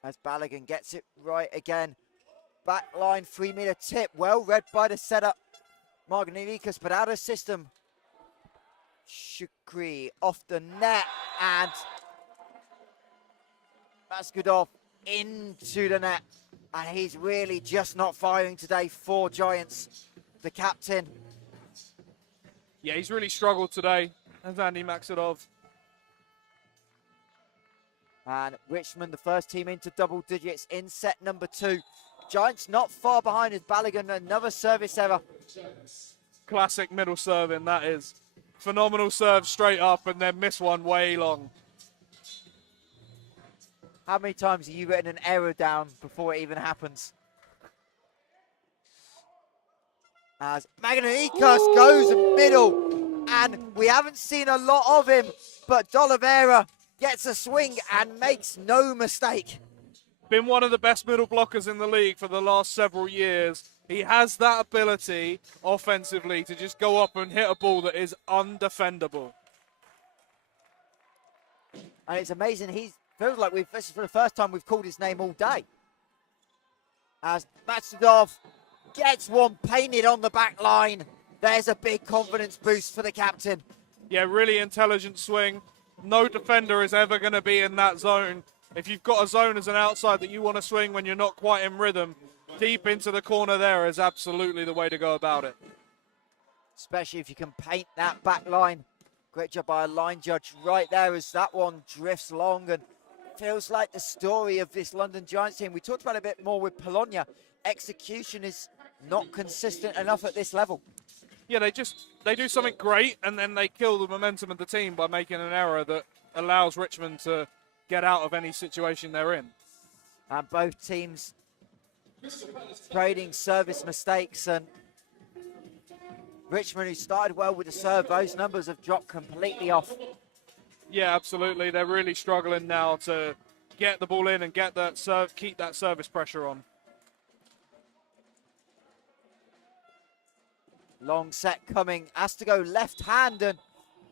as Balogun gets it right again. Back line 3-meter tip, well read by the setup. Margaritas, but out of system. Shukri off the net, and Maskudov into the net. And he's really just not firing today for Giants, the captain. Yeah, he's really struggled today, as Andy Maksudov. And Richmond, the first team into double digits in set number 2. Giants not far behind as Balogun, another service error. Classic middle serving, that is. Phenomenal serve straight up and then miss one way long. How many times have you written an error down before it even happens? As Magnanicos goes middle, and we haven't seen a lot of him, but D'Oliveira gets a swing and makes no mistake. Been one of the best middle blockers in the league for the last several years. He has that ability offensively to just go up and hit a ball that is undefendable. And it's amazing, he feels like this is for the first time we've called his name all day. As Matsudov gets one painted on the back line. There's a big confidence boost for the captain. Yeah, really intelligent swing. No defender is ever going to be in that zone. If you've got a zone as an outside that you want to swing when you're not quite in rhythm, deep into the corner there is absolutely the way to go about it. Especially if you can paint that back line. Great job by a line judge right there as that one drifts long and feels like the story of this London Giants team. We talked about it a bit more with Bologna. Execution is not consistent enough at this level. Yeah, they do something great and then they kill the momentum of the team by making an error that allows Richmond to get out of any situation they're in. And both teams trading service mistakes, and Richmond, who started well with the serve, those numbers have dropped completely off. Yeah, absolutely. They're really struggling now to get the ball in and get that serve, keep that service pressure on. Long set coming, has to go left hand, and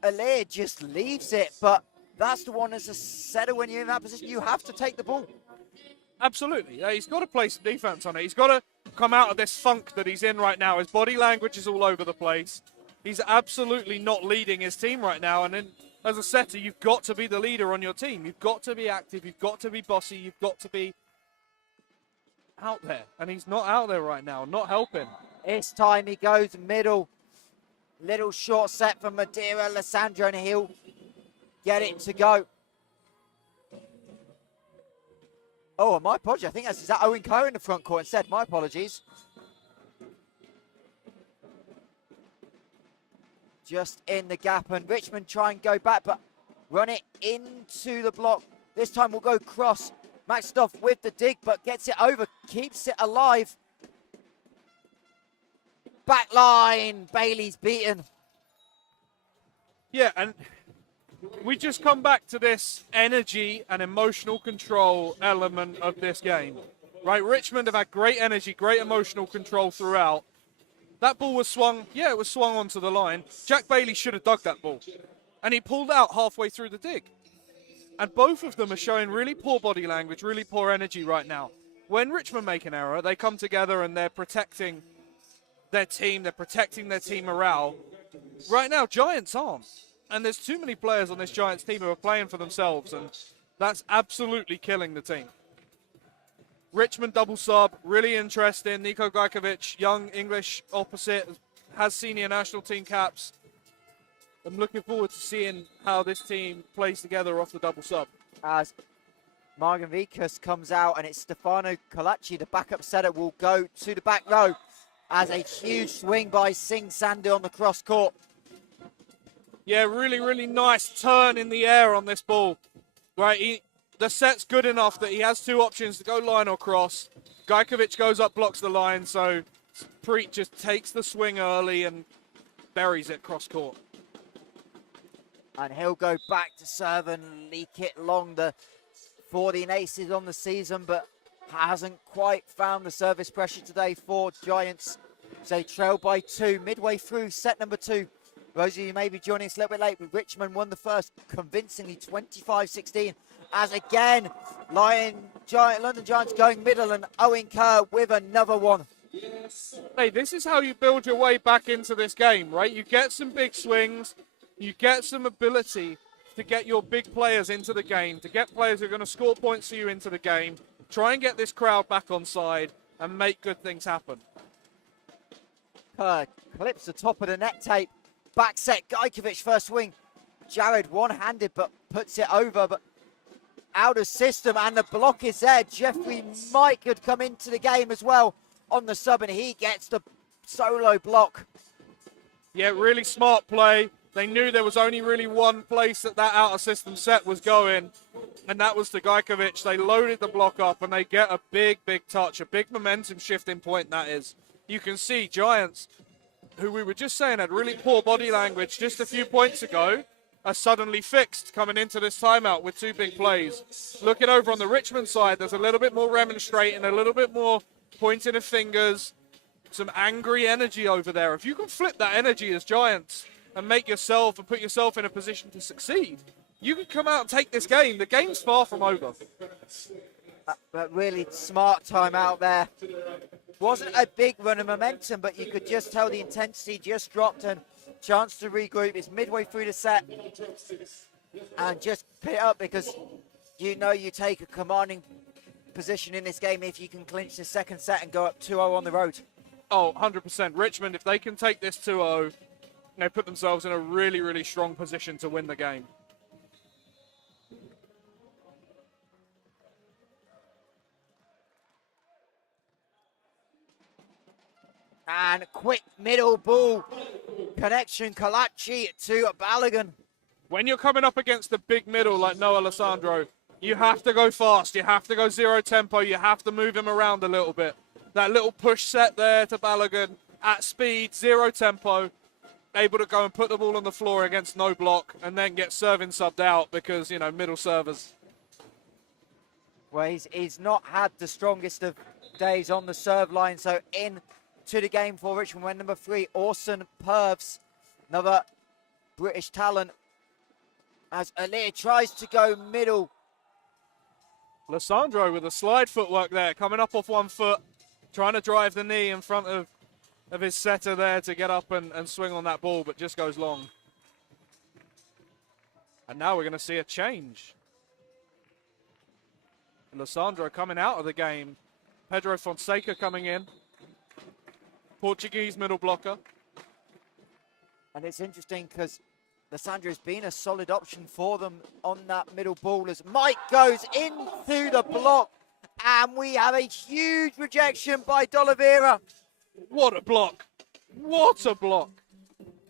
Alir just leaves it, but that's the one as a setter when you're in that position, you have to take the ball. Absolutely. Yeah, he's got to play some defense on it. He's got to come out of this funk that he's in right now. His body language is all over the place. He's absolutely not leading his team right now, and then as a setter, you've got to be the leader on your team. You've got to be active. You've got to be bossy. You've got to be out there, and he's not out there right now, not helping. This time he goes middle. Little short set from Madeira, Lissandro, and he'll get it to go. Oh, my apologies. I think is that Owen Coe in the front court instead. My apologies. Just in the gap, and Richmond try and go back, but run it into the block. This time we'll go cross. Maxdorf with the dig, but gets it over, keeps it alive. Back line, Bailey's beaten. Yeah, and we just come back to this energy and emotional control element of this game, right? Richmond have had great energy, great emotional control throughout. That ball was swung, yeah, it was swung onto the line. Jack Bailey should have dug that ball, and he pulled out halfway through the dig. And both of them are showing really poor body language, really poor energy right now. When Richmond make an error, they come together and they're protecting their team, they're protecting their team morale. Right now, Giants aren't. And there's too many players on this Giants team who are playing for themselves, and that's absolutely killing the team. Richmond double sub, really interesting. Niko Gajkovic, young English opposite, has senior national team caps. I'm looking forward to seeing how this team plays together off the double sub. As Margan Vikas comes out, and it's Stefano Colacci, the backup setter, will go to the back row as a huge swing by Singh Sandhu on the cross court. Yeah, really, really nice turn in the air on this ball. Right, the set's good enough that he has two options to go line or cross. Gajkovic goes up, blocks the line, so Preet just takes the swing early and buries it cross court. And he'll go back to serve and leak it long. The 14 aces on the season, but hasn't quite found the service pressure today for Giants. So they trail by 2 midway through set number 2 Rosie, you may be joining us a little bit late, but Richmond won the first convincingly 25-16. As again, London Giants going middle and Owen Kerr with another one. Hey, this is how you build your way back into this game, right? You get some big swings, you get some ability to get your big players into the game, to get players who are going to score points for you into the game, try and get this crowd back on side and make good things happen. Kerr clips the top of the net tape. Back set, Gajkovic first swing. Jared one-handed but puts it over, but out of system, and the block is there. Jeffrey Mike could come into the game as well on the sub, and he gets the solo block. Yeah, really smart play. They knew there was only really one place that out of system set was going, and that was to Gajkovic. They loaded the block up, and they get a big touch, a big momentum shifting point, that is. You can see Giants, who we were just saying had really poor body language just a few points ago, are suddenly fixed coming into this timeout with two big plays. Looking over on the Richmond side, there's a little bit more remonstrating, a little bit more pointing of fingers, some angry energy over there. If you can flip that energy as Giants and make yourself and put yourself in a position to succeed, you can come out and take this game. The game's far from over. But really smart timeout there. Wasn't a big run of momentum, but you could just tell the intensity just dropped, and chance to regroup. It's midway through the set, and just pick it up, because you know you take a commanding position in this game if you can clinch the second set and go up 2-0 on the road. Oh, 100%. Richmond, if they can take this 2-0, they put themselves in a really strong position to win the game. And quick middle ball connection, Kalachi to Balogun. When you're coming up against the big middle like Noah Alessandro, you have to go fast. You have to go zero tempo. You have to move him around a little bit. That little push set there to Balogun at speed, zero tempo, able to go and put the ball on the floor against no block and then get serving subbed out because, you know, middle servers. Well, he's not had the strongest of days on the serve line, so in to the game for Richmond when number 3, Orson Purves, another British talent, as Alir tries to go middle. Alessandro with a slide footwork there, coming up off one foot, trying to drive the knee in front of his setter there to get up and swing on that ball, but just goes long. And now we're going to see a change. Alessandro coming out of the game. Pedro Fonseca coming in. Portuguese middle blocker. And it's interesting because Alessandro's been a solid option for them on that middle ball as Mike goes into the block. And we have a huge rejection by D'Oliveira. What a block. What a block.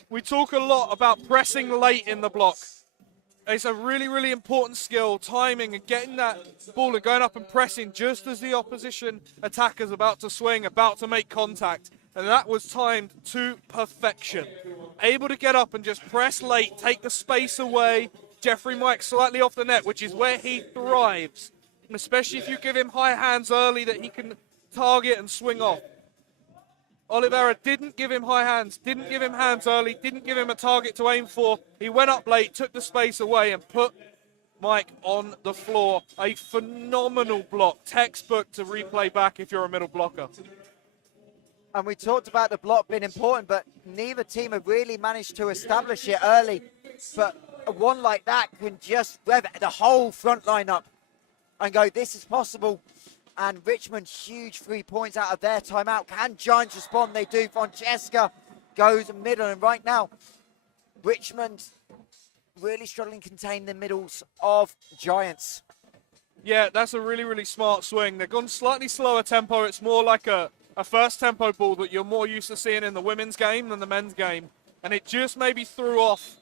We talk a lot about pressing late in the block. It's a really important skill, timing and getting that ball and going up and pressing just as the opposition attacker's about to swing, about to make contact. And that was timed to perfection. Able to get up and just press late, take the space away. Jeffrey Mike slightly off the net, which is where he thrives. Especially if you give him high hands early that he can target and swing off. Oliveira didn't give him high hands, didn't give him hands early, didn't give him a target to aim for. He went up late, took the space away and put Mike on the floor. A phenomenal block, textbook to replay back if you're a middle blocker. And we talked about the block being important, but neither team have really managed to establish it early. But one like that can just rev the whole front line up and go, this is possible. And Richmond, huge 3 points out of their timeout. Can Giants respond? They do. Francesca goes middle. And right now, Richmond really struggling to contain the middles of Giants. Yeah, that's a really smart swing. They've gone slightly slower tempo. It's more like a first tempo ball that you're more used to seeing in the women's game than the men's game. And it just maybe threw off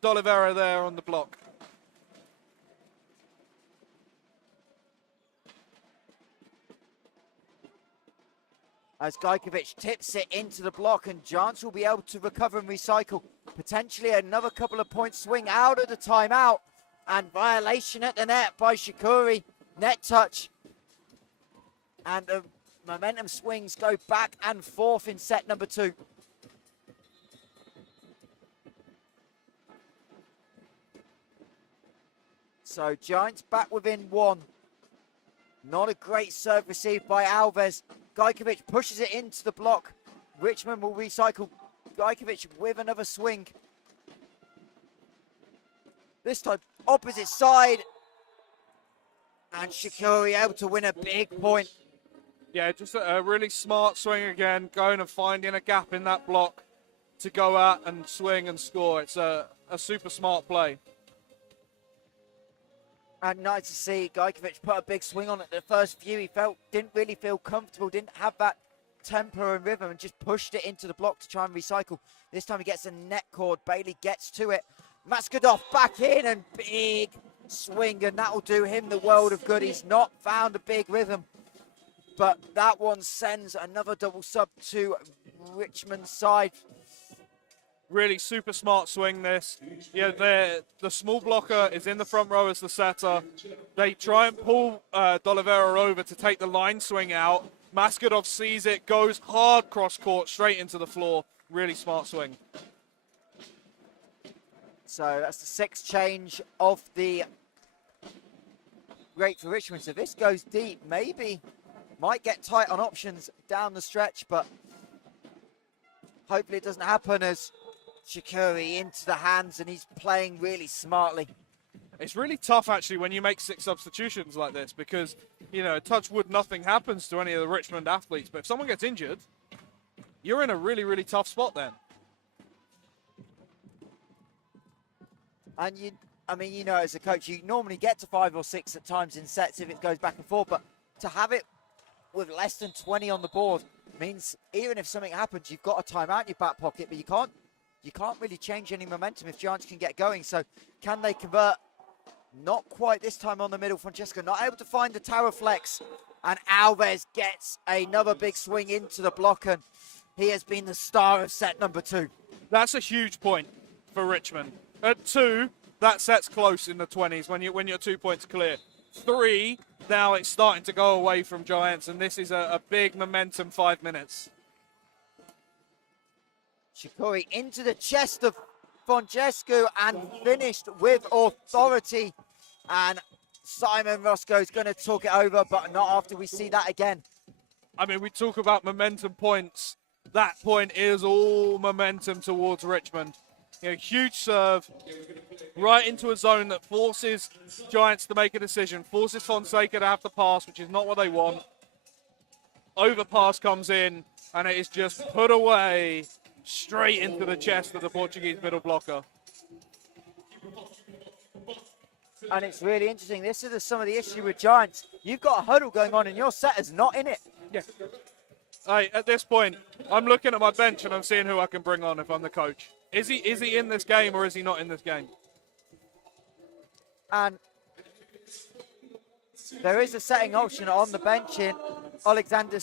D'Oliveira there on the block. As Gajkovic tips it into the block, and Giants will be able to recover and recycle. Potentially another couple of points swing out of the timeout. And violation at the net by Shikori. Net touch. And the momentum swings go back and forth in set number 2. So Giants back within one. Not a great serve received by Alves. Gajkovic pushes it into the block. Richmond will recycle. Gajkovic with another swing. This time, opposite side. And Shikori able to win a big point. Yeah, just a really smart swing again, going and finding a gap in that block to go at and swing and score. It's a super smart play. And nice to see Gajkovic put a big swing on it. The first few he didn't really feel comfortable, didn't have that tempo and rhythm, and just pushed it into the block to try and recycle. This time he gets a net cord. Bailey gets to it. Maskadov back in and big swing, and that'll do him the world of good. He's not found a big rhythm, but that one sends another double sub to Richmond's side. Really super smart swing this. Yeah, the small blocker is in the front row as the setter. They try and pull D'Oliveira over to take the line swing out. Maskadov sees it, goes hard cross court straight into the floor. Really smart swing. So that's the sixth change of the rate for Richmond. So this goes deep. Maybe might get tight on options down the stretch, but hopefully it doesn't happen as Shikori into the hands, and he's playing really smartly. It's really tough, actually, when you make 6 substitutions like this because, you know, touch wood, nothing happens to any of the Richmond athletes. But if someone gets injured, you're in a really, really tough spot then. And as a coach, you normally get to 5 or 6 at times in sets if it goes back and forth. But to have it with less than 20 on the board means even if something happens, you've got a timeout in your back pocket, but you can't really change any momentum if Giants can get going. So can they convert? Not quite this time on the middle. Francesco not able to find the tower flex. And Alves gets another big swing into the block, and he has been the star of set number 2. That's a huge point for Richmond. At 2, that set's close in the 20s when you're 2 points clear. 3, now it's starting to go away from Giants, and this is a big momentum 5 minutes. Shikori into the chest of Francesco and finished with authority. And Simon Roscoe's going to talk it over, but not after we see that again. I mean, we talk about momentum points. That point is all momentum towards Richmond. You know, huge serve right into a zone that forces Giants to make a decision, forces Fonseca to have to pass, which is not what they want. Overpass comes in, and it is just put away straight into the chest of the Portuguese middle blocker. And it's really interesting. This is some of the issue with Giants. You've got a huddle going on and your setter's not in it. Yeah. Hey, at this point, I'm looking at my bench and I'm seeing who I can bring on if I'm the coach. Is he in this game or is he not in this game? And there is a setting option on the bench in Alexander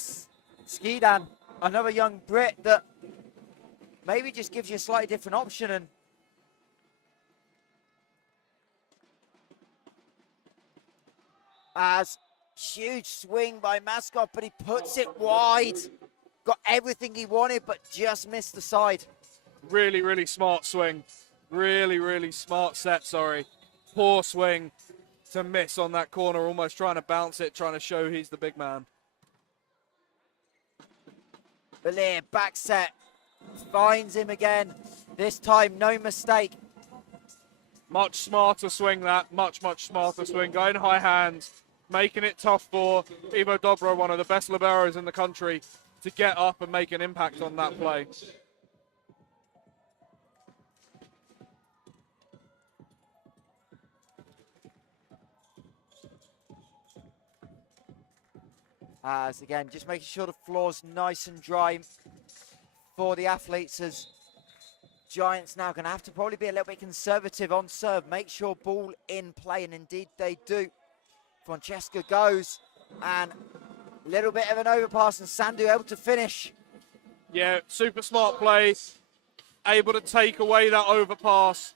Skidan, another young Brit that maybe just gives you a slightly different option. And as huge swing by Mascot, but he puts it wide. Got everything he wanted, but just missed the side. Really, really smart swing. Really, really smart set, sorry. Poor swing to miss on that corner, almost trying to bounce it, trying to show he's the big man. Belair back set, finds him again. This time, no mistake. Much smarter swing that, much smarter swing. Going high hands, making it tough for Ivo Dobro, one of the best liberos in the country, to get up and make an impact on that play. As again, just making sure the floor's nice and dry for the athletes, as Giants now going to have to probably be a little bit conservative on serve. Make sure ball in play, and indeed they do. Francesca goes, and a little bit of an overpass, and Sandu able to finish. Yeah, super smart play. Able to take away that overpass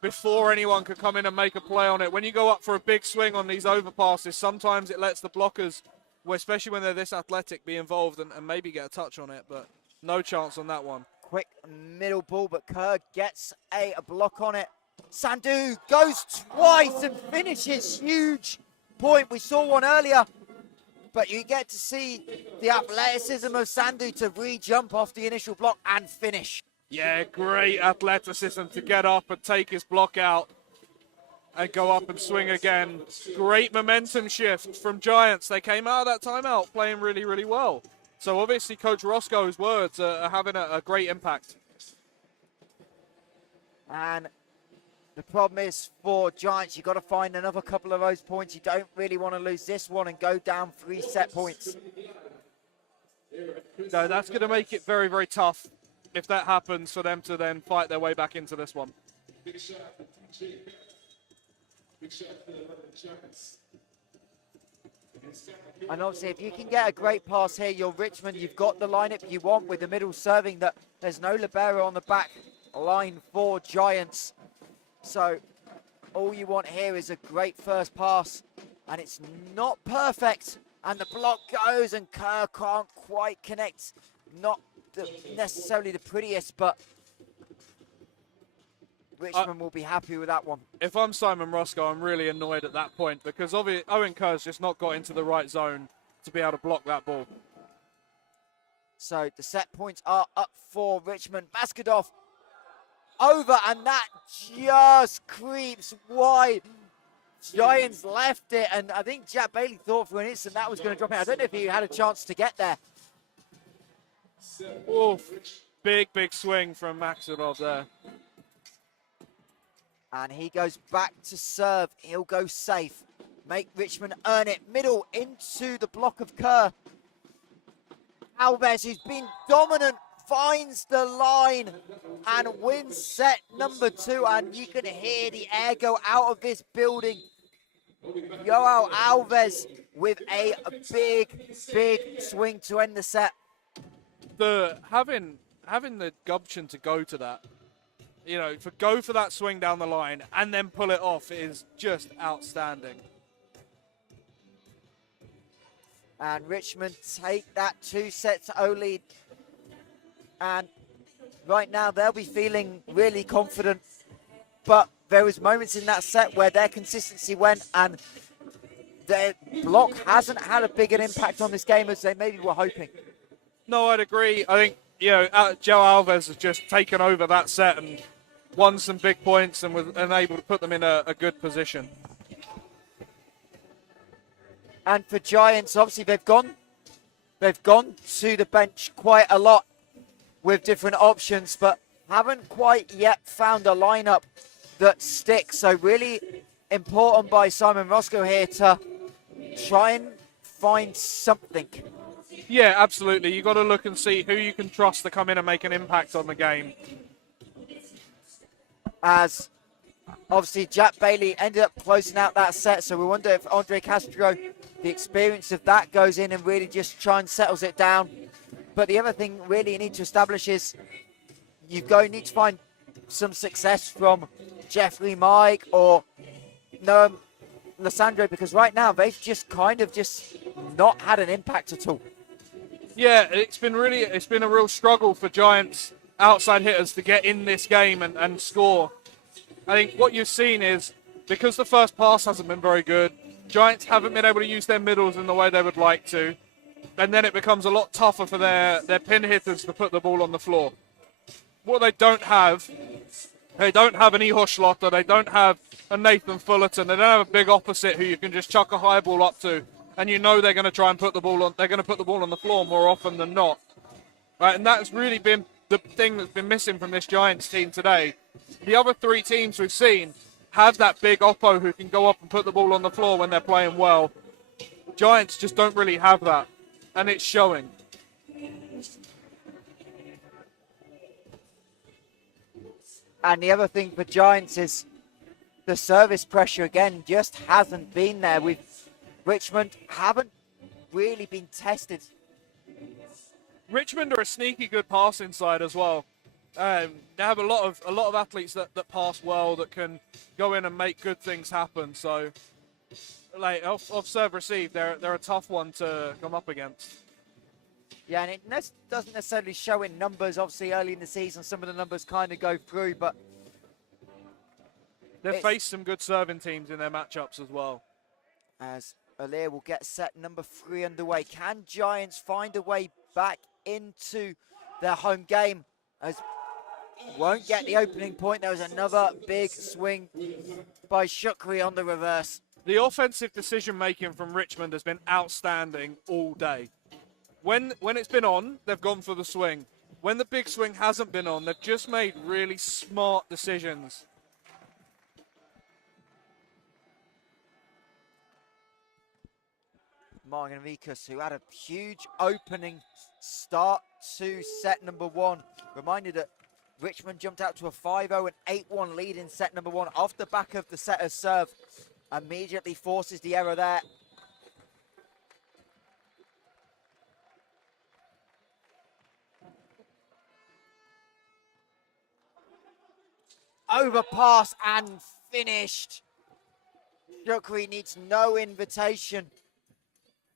before anyone could come in and make a play on it. When you go up for a big swing on these overpasses, sometimes it lets the blockers, especially when they're this athletic, be involved and maybe get a touch on it, but no chance on that one. Quick middle ball, but Kerr gets a block on it. Sandhu goes twice and finishes. Huge point. We saw one earlier, but you get to see the athleticism of Sandhu to re-jump off the initial block and finish. Yeah, great athleticism to get up and take his block out and go up and swing again. Great momentum shift from Giants. They came out of that timeout playing really, really well. So obviously Coach Roscoe's words are having a great impact. And the problem is for Giants, you've got to find another couple of those points. You don't really want to lose this one and go down 3 set points. No, that's going to make it very, very tough if that happens for them to then fight their way back into this one. And obviously, if you can get a great pass here, you're Richmond. You've got the lineup you want with the middle serving. That there's no libero on the back line for Giants. So all you want here is a great first pass. And it's not perfect. And the block goes and Kerr can't quite connect. Not necessarily the prettiest, but Richmond will be happy with that one. If I'm Simon Roscoe, I'm really annoyed at that point because Owen Kerr's just not got into the right zone to be able to block that ball. So the set points are up for Richmond. Basketov over, and that just creeps wide. Giants left it, and I think Jack Bailey thought for an instant that was going to drop in. I don't know if he had a chance to get there. Oof. Big swing from Maxidov there. And he goes back to serve. He'll go safe. Make Richmond earn it. Middle into the block of Kerr. Alves, who's been dominant, finds the line and wins set number 2. And you can hear the air go out of this building. Joao Alves with a big swing to end the set. Having the gumption to go to that, you know, go for that swing down the line and then pull it off is just outstanding. And Richmond take that 2-0 lead. And right now they'll be feeling really confident. But there was moments in that set where their consistency went and their block hasn't had a big an impact on this game as they maybe were hoping. No, I'd agree. I think, you know, Joe Alves has just taken over that set and won some big points and was able to put them in a good position. And for Giants, obviously they've gone to the bench quite a lot with different options, but haven't quite yet found a lineup that sticks. So really important by Simon Roscoe here to try and find something. Yeah, absolutely. You've got to look and see who you can trust to come in and make an impact on the game. As obviously Jack Bailey ended up closing out that set, so we wonder if Andre Castro, the experience of that, goes in and really just try and settles it down. But the other thing really you need to establish is you need to find some success from Jeffrey Mike or Noam Lissandro, because right now they've just kind of just not had an impact at all. Yeah, it's been a real struggle for Giants outside hitters to get in this game and score. I think what you've seen is, because the first pass hasn't been very good, Giants haven't been able to use their middles in the way they would like to, and then it becomes a lot tougher for their pin hitters to put the ball on the floor. What they don't have an Ihor Schlotter, they don't have a Nathan Fullerton, they don't have a big opposite who you can just chuck a high ball up to, and you know they're going to try and put the ball on. They're going to put the ball on the floor more often than not, right? And that's really been the thing that's been missing from this Giants team today. The other 3 teams we've seen have that big oppo who can go up and put the ball on the floor when they're playing well. Giants just don't really have that, and it's showing. And the other thing for Giants is the service pressure again just hasn't been there. Richmond haven't really been tested. Richmond are a sneaky good passing side as well. They have a lot of athletes that pass well, that can go in and make good things happen. So, like off serve receive, they're a tough one to come up against. Yeah, and it doesn't necessarily show in numbers. Obviously, early in the season, some of the numbers kind of go through, but They've faced some good serving teams in their matchups as well. As Alir will get set number 3 underway. Can Giants find a way back into their home game? As won't get the opening point. There was another big swing by Shukri on the reverse. The offensive decision-making from Richmond has been outstanding all day. When it's been on, they've gone for the swing. When the big swing hasn't been on, they've just made really smart decisions. Margaritas, who had a huge opening start to set number 1. Reminded that Richmond jumped out to a 5-0 and 8-1 lead in set number 1 off the back of the setter's serve. Immediately forces the error there. Overpass and finished. Shukri needs no invitation.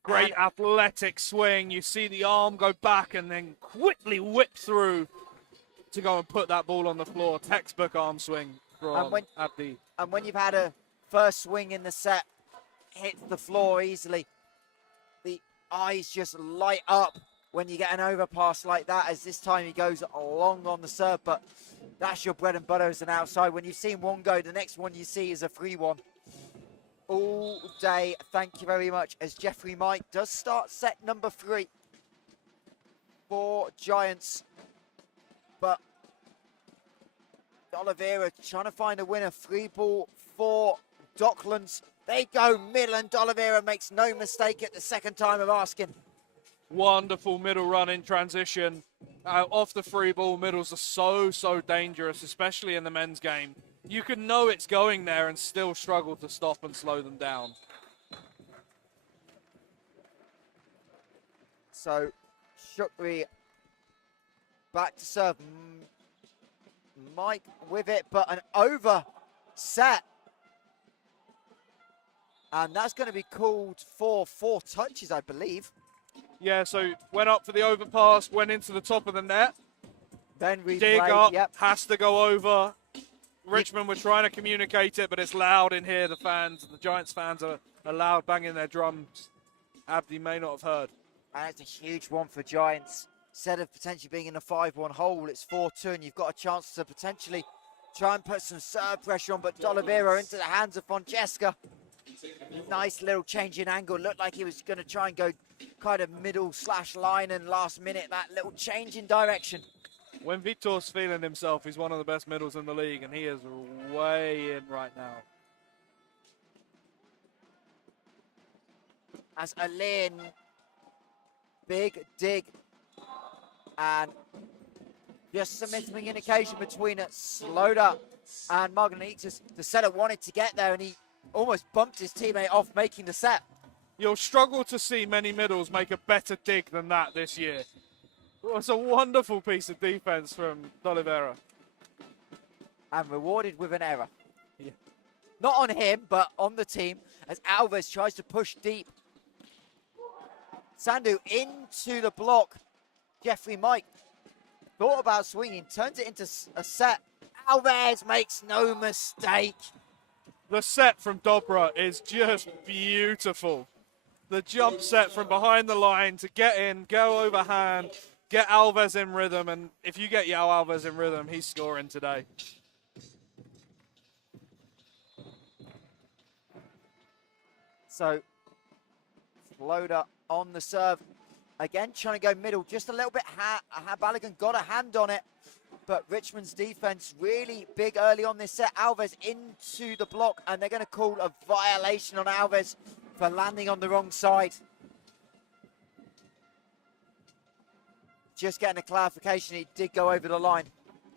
Great athletic swing. You see the arm go back and then quickly whip through to go and put that ball on the floor. Textbook arm swing from Abdi. And when you've had a first swing in the set, hits the floor easily, the eyes just light up when you get an overpass like that, as this time he goes long on the serve, but that's your bread and butter as an outside. When you've seen one go, the next one you see is a free one. All day, thank you very much, as Jeffrey Mike does start set number 3 for Giants. But D'Oliveira trying to find a winner. Free ball for Docklands. They go middle, and D'Oliveira makes no mistake at the second time of asking. Wonderful middle run in transition. Off the free ball, middles are so dangerous, especially in the men's game. You can know it's going there and still struggle to stop and slow them down. So, Shukri back to serve. Mike with it, but an over set. And that's going to be called for 4 touches, I believe. Yeah, so went up for the overpass, went into the top of the net. Then replay, dig up, yep. Has to go over. Richmond were trying to communicate it, but it's loud in here. The Giants fans are loud, banging their drums. Abdi may not have heard. And it's a huge one for Giants. Instead of potentially being in a 5-1 hole, it's 4-2, and you've got a chance to potentially try and put some serve pressure on, but D'Oliveira into the hands of Francesca. Nice little change in angle. Looked like he was going to try and go kind of middle/line, and last minute, that little change in direction. When Vitor's feeling himself, he's one of the best middles in the league, and he is way in right now. As Alir, big dig, and just some miscommunication between Sloda and Margaritas. The setter wanted to get there, and he almost bumped his teammate off making the set. You'll struggle to see many middles make a better dig than that this year. Well, it's a wonderful piece of defense from D'Oliveira. And rewarded with an error. Yeah. Not on him, but on the team, as Alves tries to push deep. Sandu into the block. Jeffrey Mike thought about swinging, turns it into a set. Alves makes no mistake. The set from Dobra is just beautiful. The jump set from behind the line to get in, go overhand, get Alves in rhythm, and if you get Yao Alves in rhythm, he's scoring today. So, Sloda on the serve. Again, trying to go middle, just a little bit. Balogun got a hand on it, but Richmond's defense really big early on this set. Alves into the block, and they're going to call a violation on Alves for landing on the wrong side. Just getting a clarification, he did go over the line.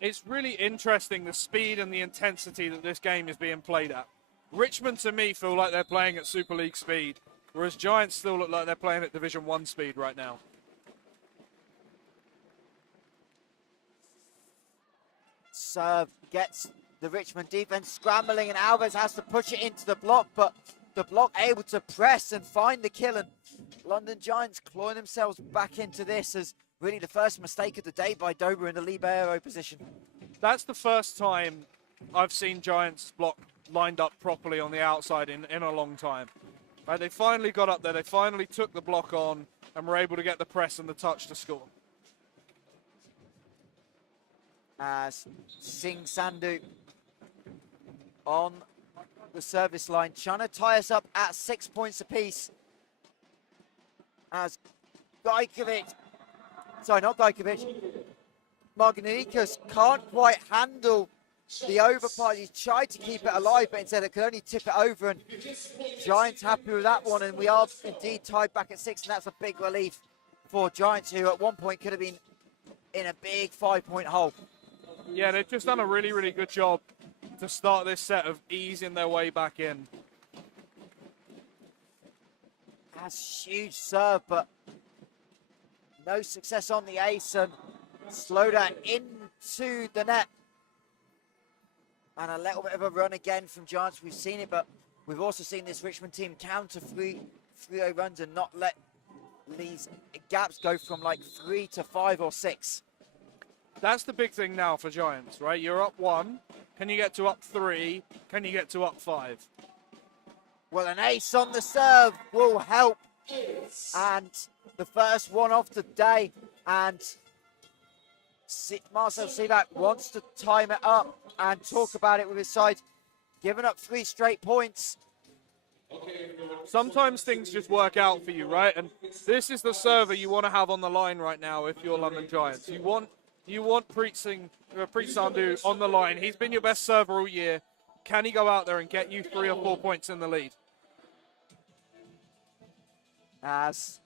It's really interesting the speed and the intensity that this game is being played at. Richmond, to me, feel like they're playing at Super League speed, whereas Giants still look like they're playing at Division 1 speed right now. Serve gets the Richmond defense scrambling, and Alves has to push it into the block, but the block able to press and find the kill, and London Giants clawing themselves back into this as really the first mistake of the day by Dober in the libero position. That's the first time I've seen Giants block lined up properly on the outside in a long time. Right, they finally got up there, they finally took the block on and were able to get the press and the touch to score. As Singh Sandhu on the service line, trying to tie us up at 6 points apiece. As Gajkovic, sorry, not Gajkovic, Margaritas can't quite handle the overpass. He's tried to keep it alive, but instead it could only tip it over, and Giants happy with that one, and we are indeed tied back at 6, and that's a big relief for Giants, who at one point could have been in a big 5-point hole. Yeah, they've just done a really, really good job to start this set of easing their way back in. That's huge serve, but no success on the ace, and Slaughter into the net. And a little bit of a run again from Giants. We've seen it, but we've also seen this Richmond team counter 3-0 runs and not let these gaps go from like 3 to 5 or 6. That's the big thing now for Giants, right? You're up 1. Can you get to up 3? Can you get to up 5? Well, an ace on the serve will help. And the first one off today. And Marcel Sivak wants to time it up and talk about it with his side. Giving up 3 straight points. Sometimes things just work out for you, right? And this is the server you want to have on the line right now if you're London Giants. You want Preet Sandhu on the line. He's been your best server all year. Can he go out there and get you 3 or 4 points in the lead? As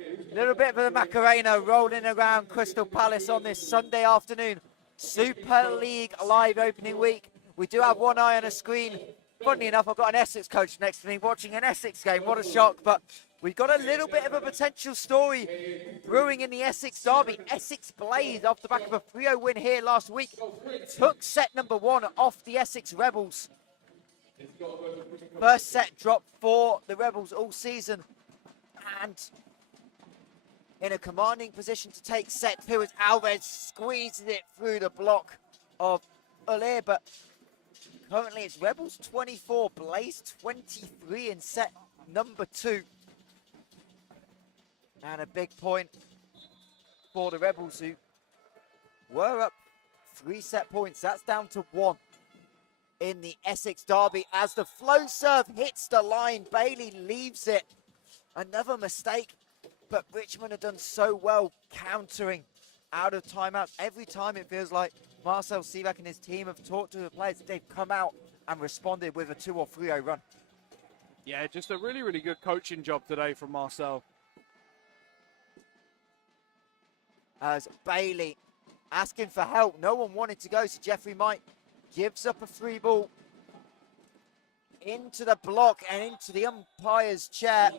a little bit of the Macarena rolling around Crystal Palace on this Sunday afternoon. Super League live opening week. We do have one eye on a screen. Funnily enough, I've got an Essex coach next to me watching an Essex game. What a shock. But we've got a little bit of a potential story brewing in the Essex derby. Essex Blaze, off the back of a 3-0 win here last week, took set number 1 off the Essex Rebels. First set dropped for the Rebels all season. And in a commanding position to take set 2 as Alves squeezes it through the block of Ulir. But currently it's Rebels 24, Blaze 23 in set number 2. And a big point for the Rebels, who were up 3 set points. That's down to 1 in the Essex derby as the flow serve hits the line. Bailey leaves it. Another mistake, but Richmond have done so well countering out of timeouts. Every time it feels like Marcel Sivak and his team have talked to the players. They've come out and responded with a 2 or 3-0 run. Yeah, just a really, really good coaching job today from Marcel. As Bailey asking for help. No one wanted to go, so Jeffrey Mike gives up a free ball into the block and into the umpire's chair.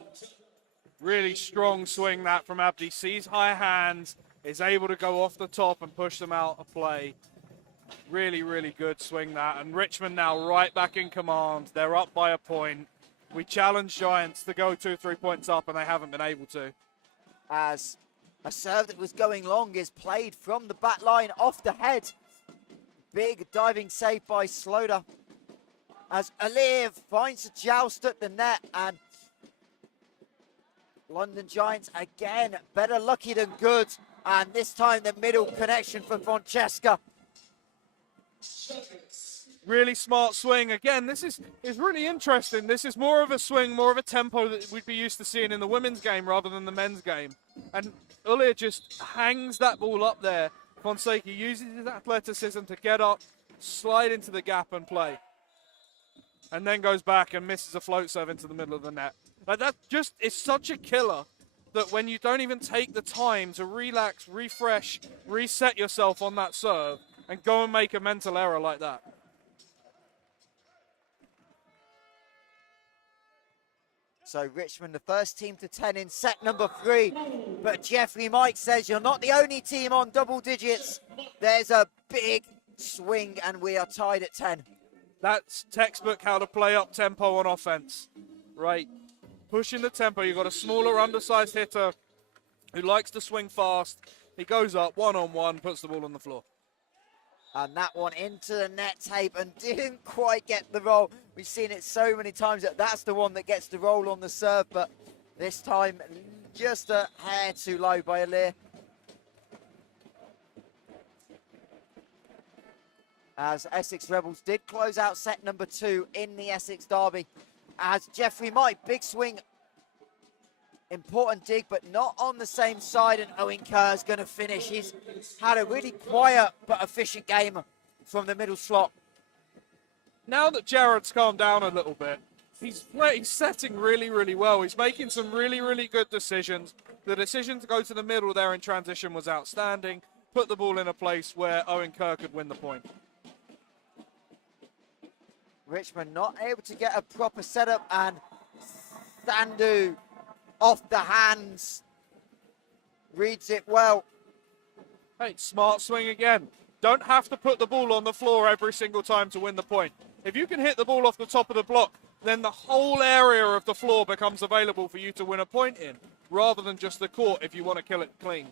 Really strong swing that from Abdi. Sees high hands, is able to go off the top and push them out of play. Really, really good swing that. And Richmond now right back in command. They're up by a point. We challenge Giants to go 2 or 3 points up, and they haven't been able to. As a serve that was going long is played from the back line off the head. Big diving save by Slaughter. As Aliv finds a joust at the net, and London Giants again better lucky than good. And this time the middle connection for Francesca. Really smart swing. Again, this is really interesting. This is more of a swing, more of a tempo that we'd be used to seeing in the women's game rather than the men's game. And Ulir just hangs that ball up there. Fonseca uses his athleticism to get up, slide into the gap and play. And then goes back and misses a float serve into the middle of the net. Like, that just is such a killer that when you don't even take the time to relax, refresh, reset yourself on that serve and go and make a mental error like that. So Richmond, the first team to 10 in set number 3. But Jeffrey Mike says you're not the only team on double digits. There's a big swing and we are tied at 10. That's textbook how to play up tempo on offense, right? Pushing the tempo. You've got a smaller, undersized hitter who likes to swing fast. He goes up one-on-one, puts the ball on the floor. And that one into the net tape and didn't quite get the roll. We've seen it so many times that that's the one that gets the roll on the serve, but this time just a hair too low by Alir. As Essex Rebels did close out set number 2 in the Essex Derby. As Jeffrey Mike, big swing, important dig, but not on the same side, and Owen Kerr's going to finish. He's had a really quiet but efficient game from the middle slot. Now that Jared's calmed down a little bit, he's setting really, really well. He's making some really, really good decisions. The decision to go to the middle there in transition was outstanding. Put the ball in a place where Owen Kerr could win the point. Richmond not able to get a proper setup, and Sandu off the hands. Reads it well. Hey, smart swing again. Don't have to put the ball on the floor every single time to win the point. If you can hit the ball off the top of the block, then the whole area of the floor becomes available for you to win a point in, rather than just the court if you want to kill it clean.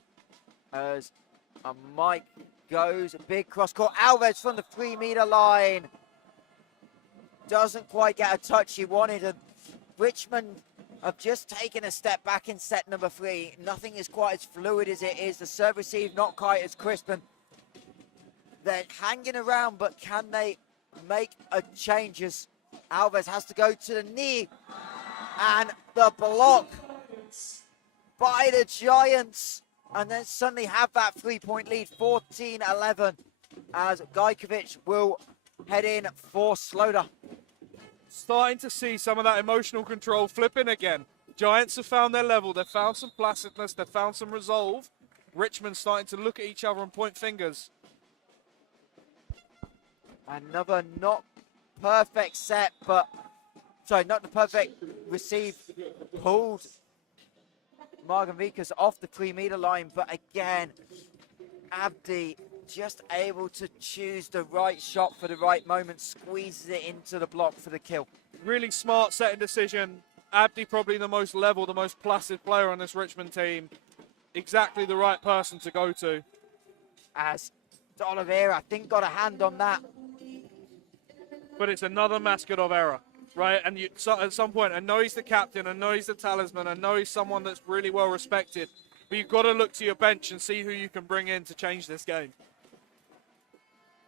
As a Mike goes, a big cross court. Alves from the 3-meter line. Doesn't quite get a touch he wanted. And Richmond have just taken a step back in set number 3. Nothing is quite as fluid as it is. The serve receive not quite as crisp, and they're hanging around, but can they make a changes? Alves has to go to the knee, and the block by the Giants, and then suddenly have that 3-point lead, 14-11, as Gajkovic will head in for Sloda. Starting to see some of that emotional control flipping again. Giants have found their level. They've found some placidness. They've found some resolve. Richmond starting to look at each other and point fingers. Another not perfect set, but sorry, not the perfect receive. Pulled Margan Vickers off the 3-meter line, but again, Abdi just able to choose the right shot for the right moment, squeezes it into the block for the kill. Really smart setting decision. Abdi probably the most level, the most placid player on this Richmond team. Exactly the right person to go to. As D'Oliveira, I think, got a hand on that. But it's another Mascadov error, right? And so at some point, I know he's the captain, I know he's the talisman, I know he's someone that's really well respected, but you've got to look to your bench and see who you can bring in to change this game.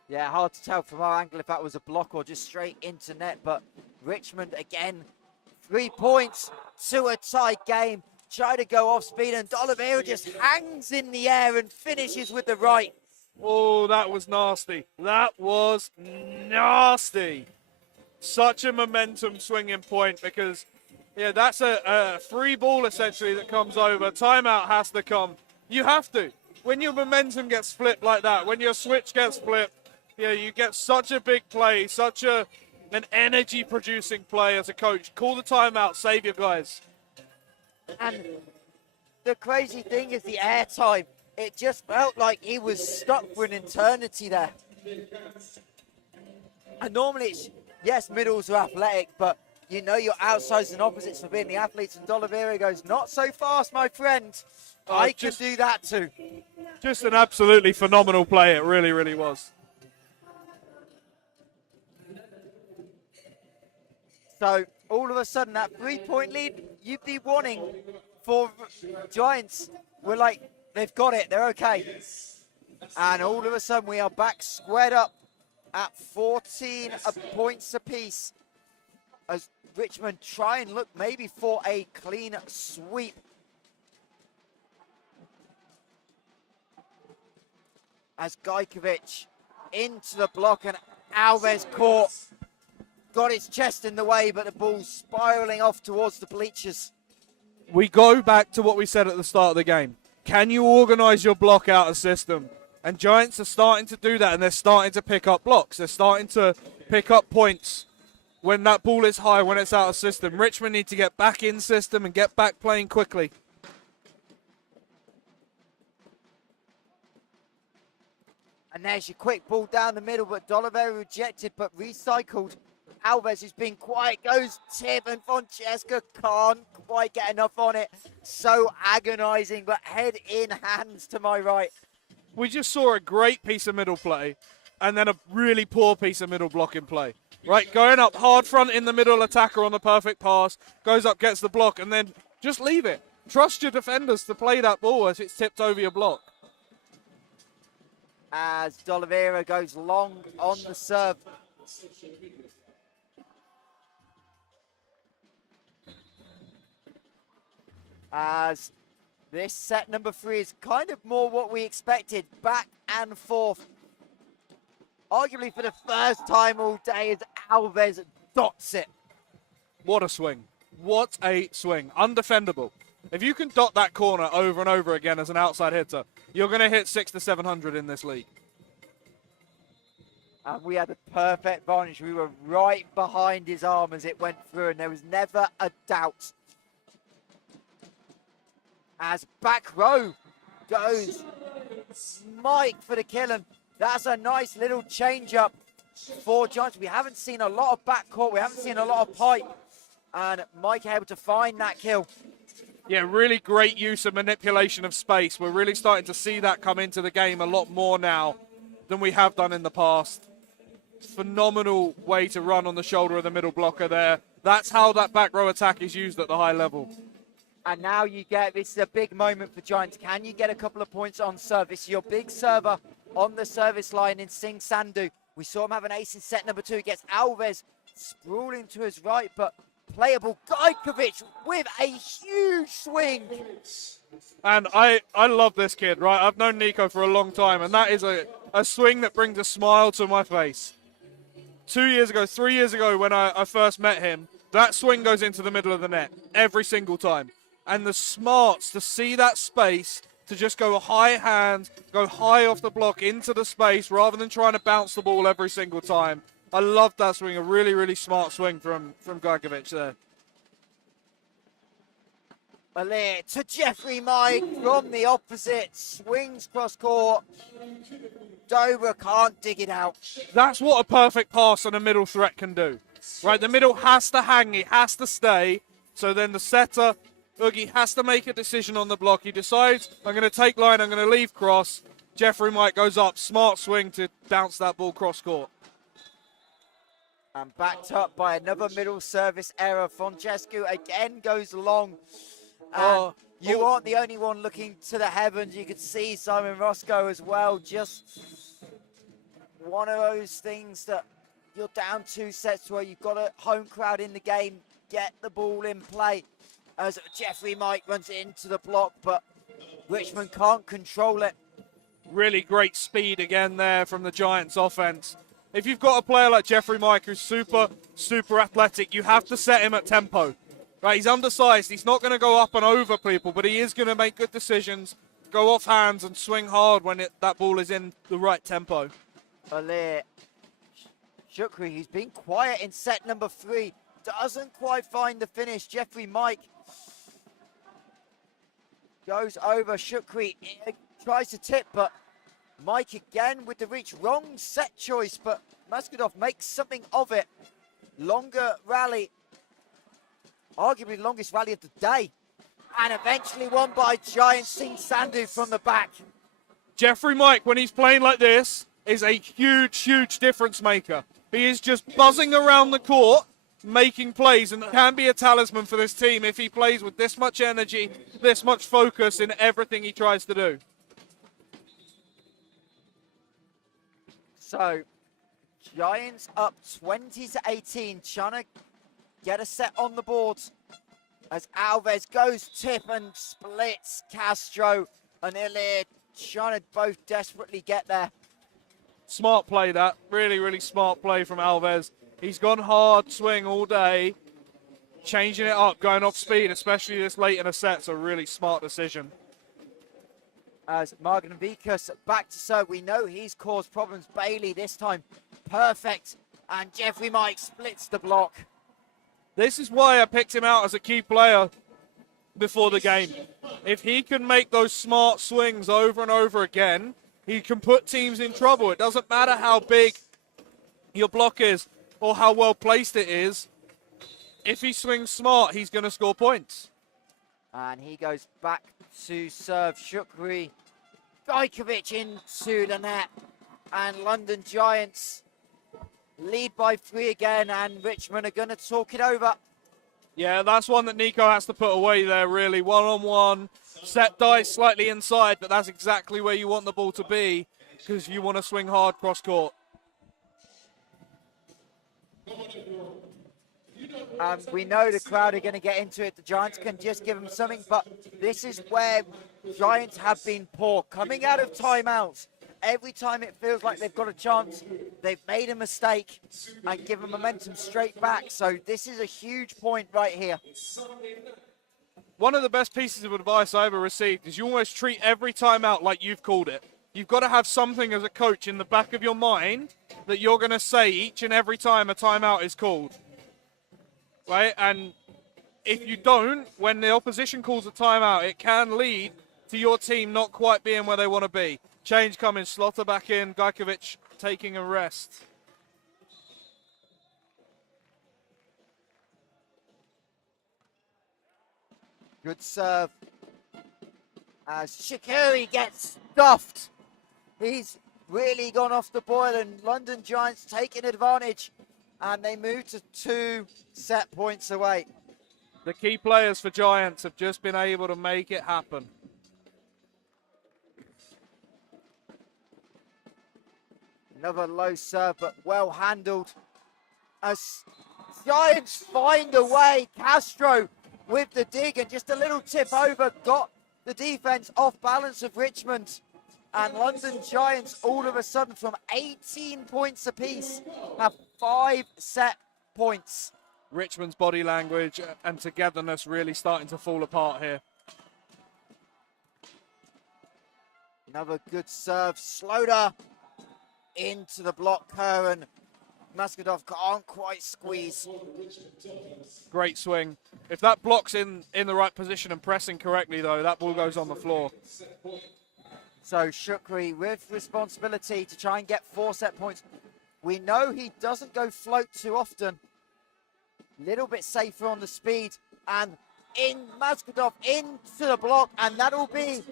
Yeah, hard to tell from our angle if that was a block or just straight into net, but Richmond again, 3 points to a tight game. Try to go off speed, and D'Oliveira just hangs in the air and finishes with the right. Oh, that was nasty. That was nasty. Such a momentum swinging point, because, yeah, that's a free ball essentially that comes over. Timeout has to come. You have to. When your momentum gets flipped like that, when your switch gets flipped, yeah, you get such a big play, such an energy-producing play as a coach. Call the timeout, save your guys. And the crazy thing is the air time. It just felt like he was stuck for an eternity there. And normally it's, yes, middles are athletic, but you know your outsides and opposites for being the athletes. And D'Oliveira goes, not so fast, my friend. I could do that too. Just an absolutely phenomenal play. It really, really was. So all of a sudden, that 3-point lead you'd be wanting for Giants, we're like, they've got it, they're okay. And all of a sudden, we are back squared up at 14 points apiece as Richmond try and look maybe for a clean sweep. As Gajkovic into the block, and Alves caught. Got his chest in the way, but the ball's spiraling off towards the bleachers. We go back to what we said at the start of the game. Can you organise your block out of system? And Giants are starting to do that, and they're starting to pick up blocks. They're starting to pick up points when that ball is high, when it's out of system. Richmond need to get back in system and get back playing quickly. And there's your quick ball down the middle, but D'Oliveira rejected, but recycled. Alves, who's been quiet, goes tip, and Francesca can't quite get enough on it. So agonising, but head in hands to my right. We just saw a great piece of middle play. and then a really poor piece of middle block in play. Right, going up hard front in the middle attacker on the perfect pass, goes up, gets the block, and then just leave it. Trust your defenders to play that ball as it's tipped over your block. As D'Oliveira goes long on the serve. As this set number 3 is kind of more what we expected, back and forth. Arguably for the first time all day as Alves dots it. What a swing. What a swing. Undefendable. If you can dot that corner over and over again as an outside hitter, you're going to hit 600 to 700 in this league. And we had the perfect vantage. We were right behind his arm as it went through, and there was never a doubt. As back row goes Mike for the kill, and that's a nice little change up for Giants. We haven't seen a lot of backcourt, we haven't seen a lot of pipe, and Mike able to find that kill. Yeah, really great use of manipulation of space. We're really starting to see that come into the game a lot more now than we have done in the past. Phenomenal way to run on the shoulder of the middle blocker there. That's how that back row attack is used at the high level. And now you get, this is a big moment for Giants. Can you get a couple of points on service? Your big server on the service line in Singh Sandhu. We saw him have an ace in set number 2 against Alves, sprawling to his right, but playable. Gajkovic with a huge swing. And I love this kid, right? I've known Nico for a long time, and that is a swing that brings a smile to my face. 2 years ago, 3 years ago when I first met him, that swing goes into the middle of the net every single time. And the smarts to see that space, to just go high hand, go high off the block into the space rather than trying to bounce the ball every single time. I love that swing, a really, really smart swing from Gajkovic there. Alir to Jeffrey Mike from the opposite, swings cross court. Dover can't dig it out. That's what a perfect pass on a middle threat can do. Right, the middle has to hang, it has to stay. So then the setter, Oogie, has to make a decision on the block. He decides, I'm going to take line, I'm going to leave cross. Jeffrey Mike goes up, smart swing to bounce that ball cross court. And backed up by another middle service error. Francesco again goes long. And you aren't the only one looking to the heavens. You could see Simon Roscoe as well. Just one of those things that you're down 2 sets to where you've got a home crowd in the game. Get the ball in play. As Jeffrey Mike runs into the block, but Richmond can't control it. Really great speed again there from the Giants offense. If you've got a player like Jeffrey Mike who's super, super athletic, you have to set him at tempo. Right, he's undersized. He's not going to go up and over people, but he is going to make good decisions, go off hands and swing hard when that ball is in the right tempo. Alir Shukri, who's been quiet in set number 3, doesn't quite find the finish. Jeffrey Mike goes over. Shukri tries to tip, but Mike again with the reach. Wrong set choice, but Maskudov makes something of it. Longer rally. Arguably the longest rally of the day. And eventually won by Giant Singh Sandhu from the back. Jeffrey Mike, when he's playing like this, is a huge, huge difference maker. He is just buzzing around the court, making plays, and can be a talisman for this team if he plays with this much energy, this much focus in everything he tries to do. So, Giants up 20-18, trying to get a set on the boards as Alves goes tip and splits Castro and Alir, trying to both desperately get there. Smart play that, really, really smart play from Alves. He's gone hard swing all day, changing it up, going off speed, especially this late in a set, so really smart decision. As Margan Vikas back to serve, we know he's caused problems. Bailey this time, perfect, and Jeffrey Mike splits the block. This is why I picked him out as a key player before the game. If he can make those smart swings over and over again, he can put teams in trouble. It doesn't matter how big your block is or how well placed it is. If he swings smart, he's going to score points. And he goes back to serve. Shukri Gajkovic into the net. And London Giants lead by 3 again, and Richmond are going to talk it over. Yeah, that's one that Nico has to put away there, really. One-on-one, set dice slightly inside, but that's exactly where you want the ball to be because you want to swing hard cross-court. We know the crowd are going to get into it. The Giants can just give them something, but this is where Giants have been poor. Coming out of timeouts, every time it feels like they've got a chance, they've made a mistake and given momentum straight back. So this is a huge point right here. One of the best pieces of advice I ever received is you almost treat every timeout like you've called it. You've got to have something as a coach in the back of your mind that you're going to say each and every time a timeout is called. Right? And if you don't, when the opposition calls a timeout, it can lead to your team not quite being where they want to be. Change coming, Slaughter back in, Gajkovic taking a rest. Good serve as Shaqiri gets stuffed. He's really gone off the boil, and London Giants taking advantage, and they move to 2 set points away. The key players for Giants have just been able to make it happen. Another low serve, but well handled. As Giants find a way, Castro with the dig, and just a little tip over, got the defense off balance of Richmond. And London Giants, all of a sudden, from 18 points apiece, have 5 set points. Richmond's body language and togetherness really starting to fall apart here. Another good serve. Slaughter into the blocker, and Masvidal can't quite squeeze. Great swing. If that block's in the right position and pressing correctly, though, that ball goes on the floor. So Shukri with responsibility to try and get 4 set points. We know he doesn't go float too often. Little bit safer on the speed, and in Masvidal into the block, and that'll be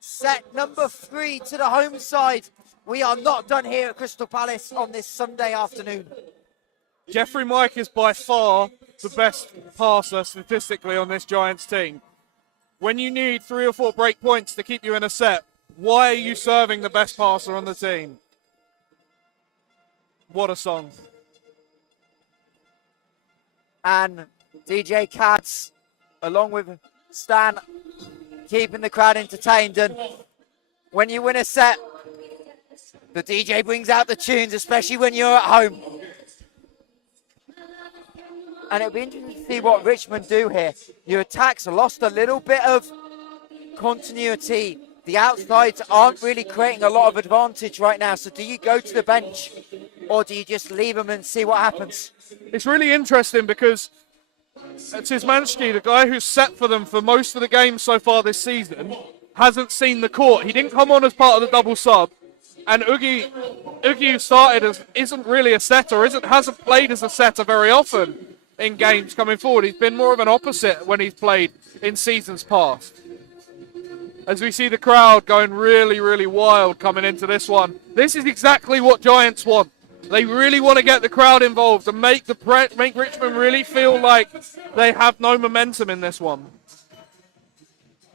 set number 3 to the home side. We are not done here at Crystal Palace on this Sunday afternoon. Jeffrey Mike is by far the best passer statistically on this Giants team. When you need 3 or 4 break points to keep you in a set, why are you serving the best passer on the team? What a song. And DJ Katz, along with Stan, keeping the crowd entertained. And when you win a set, the DJ brings out the tunes, especially when you're at home. And it'll be interesting to see what Richmond do here. Your attacks lost a little bit of continuity. The outsides aren't really creating a lot of advantage right now. So do you go to the bench, or do you just leave them and see what happens? It's really interesting because Szymanski, the guy who's set for them for most of the games so far this season, hasn't seen the court. He didn't come on as part of the double sub. And Ugi, who started as isn't really a setter, hasn't played as a setter very often in games coming forward. He's been more of an opposite when he's played in seasons past. As we see the crowd going really, really wild coming into this one. This is exactly what Giants want. They really want to get the crowd involved and make Richmond really feel like they have no momentum in this one.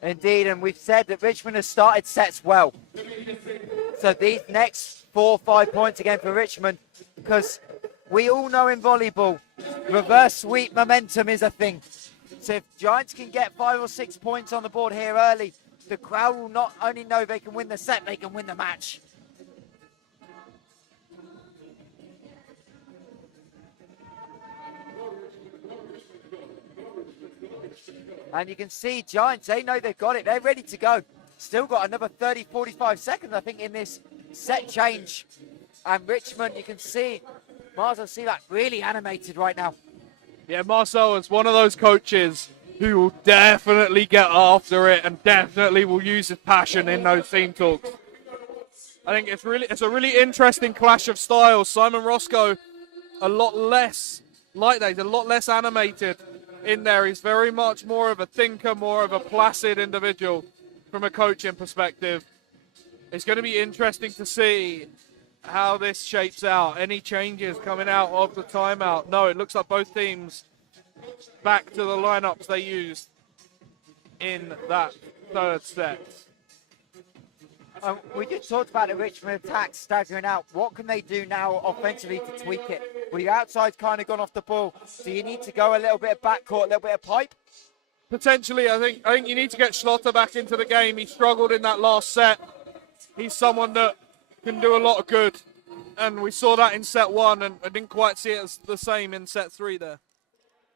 Indeed, and we've said that Richmond has started sets well. So these next 4 or 5 points again for Richmond, because we all know in volleyball, reverse sweep momentum is a thing. So if Giants can get 5 or 6 points on the board here early, the crowd will not only know they can win the set, they can win the match. And you can see Giants, they know they've got it. They're ready to go. Still got another 30, 45 seconds, I think, in this set change. And Richmond, you can see Marcel Silak really animated right now. Yeah, Marcel is one of those coaches who will definitely get after it and definitely will use his passion in those team talks. I think it's a really interesting clash of styles. Simon Roscoe, a lot less like that. He's a lot less animated in there. He's very much more of a thinker, more of a placid individual from a coaching perspective. It's going to be interesting to see how this shapes out. Any changes coming out of the timeout? No, it looks like both teams back to the lineups they used in that third set. We just talked about the Richmond attack staggering out. What can they do now offensively to tweak it? Well, your outside's kind of gone off the ball, so you need to go a little bit of backcourt, a little bit of pipe. Potentially, I think you need to get Schlotter back into the game. He struggled in that last set. He's someone that can do a lot of good, and we saw that in set one, and I didn't quite see it as the same in set three there.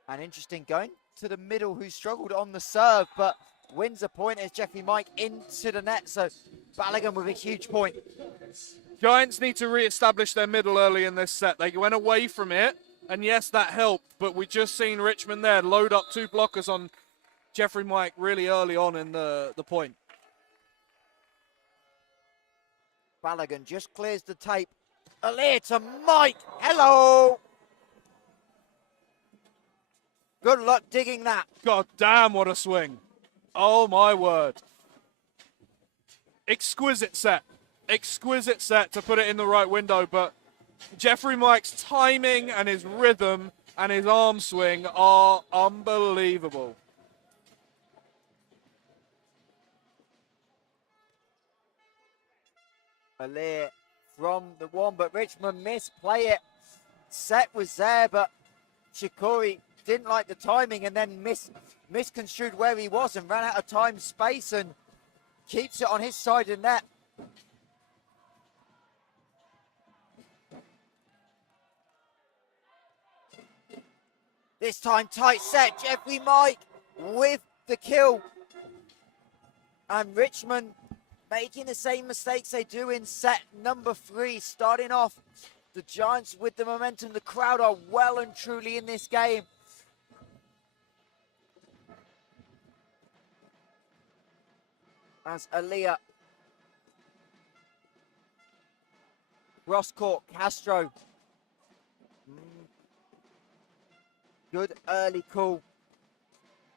And interesting, going to the middle, who struggled on the serve, but wins a point as Jeffrey Mike into the net. So Balogun with a huge point. Giants need to re-establish their middle early in this set. They went away from it, and yes, that helped, but we just seen Richmond there load up 2 blockers on Jeffrey Mike really early on in the point. Balogun just clears the tape. Alir to Mike. Hello. Good luck digging that. God damn, what a swing. Oh, my word. Exquisite set. Exquisite set to put it in the right window, but Jeffrey Mike's timing and his rhythm and his arm swing are unbelievable. Alir from the one, but Richmond misplay it. Set was there, but Shikori didn't like the timing and then misconstrued where he was and ran out of time, space, and keeps it on his side of the net. This time tight set, Jeffrey Mike with the kill. And Richmond making the same mistakes they do in set number 3, starting off the Giants with the momentum. The crowd are well and truly in this game. As Aaliyah, cross court, Castro. Good early call.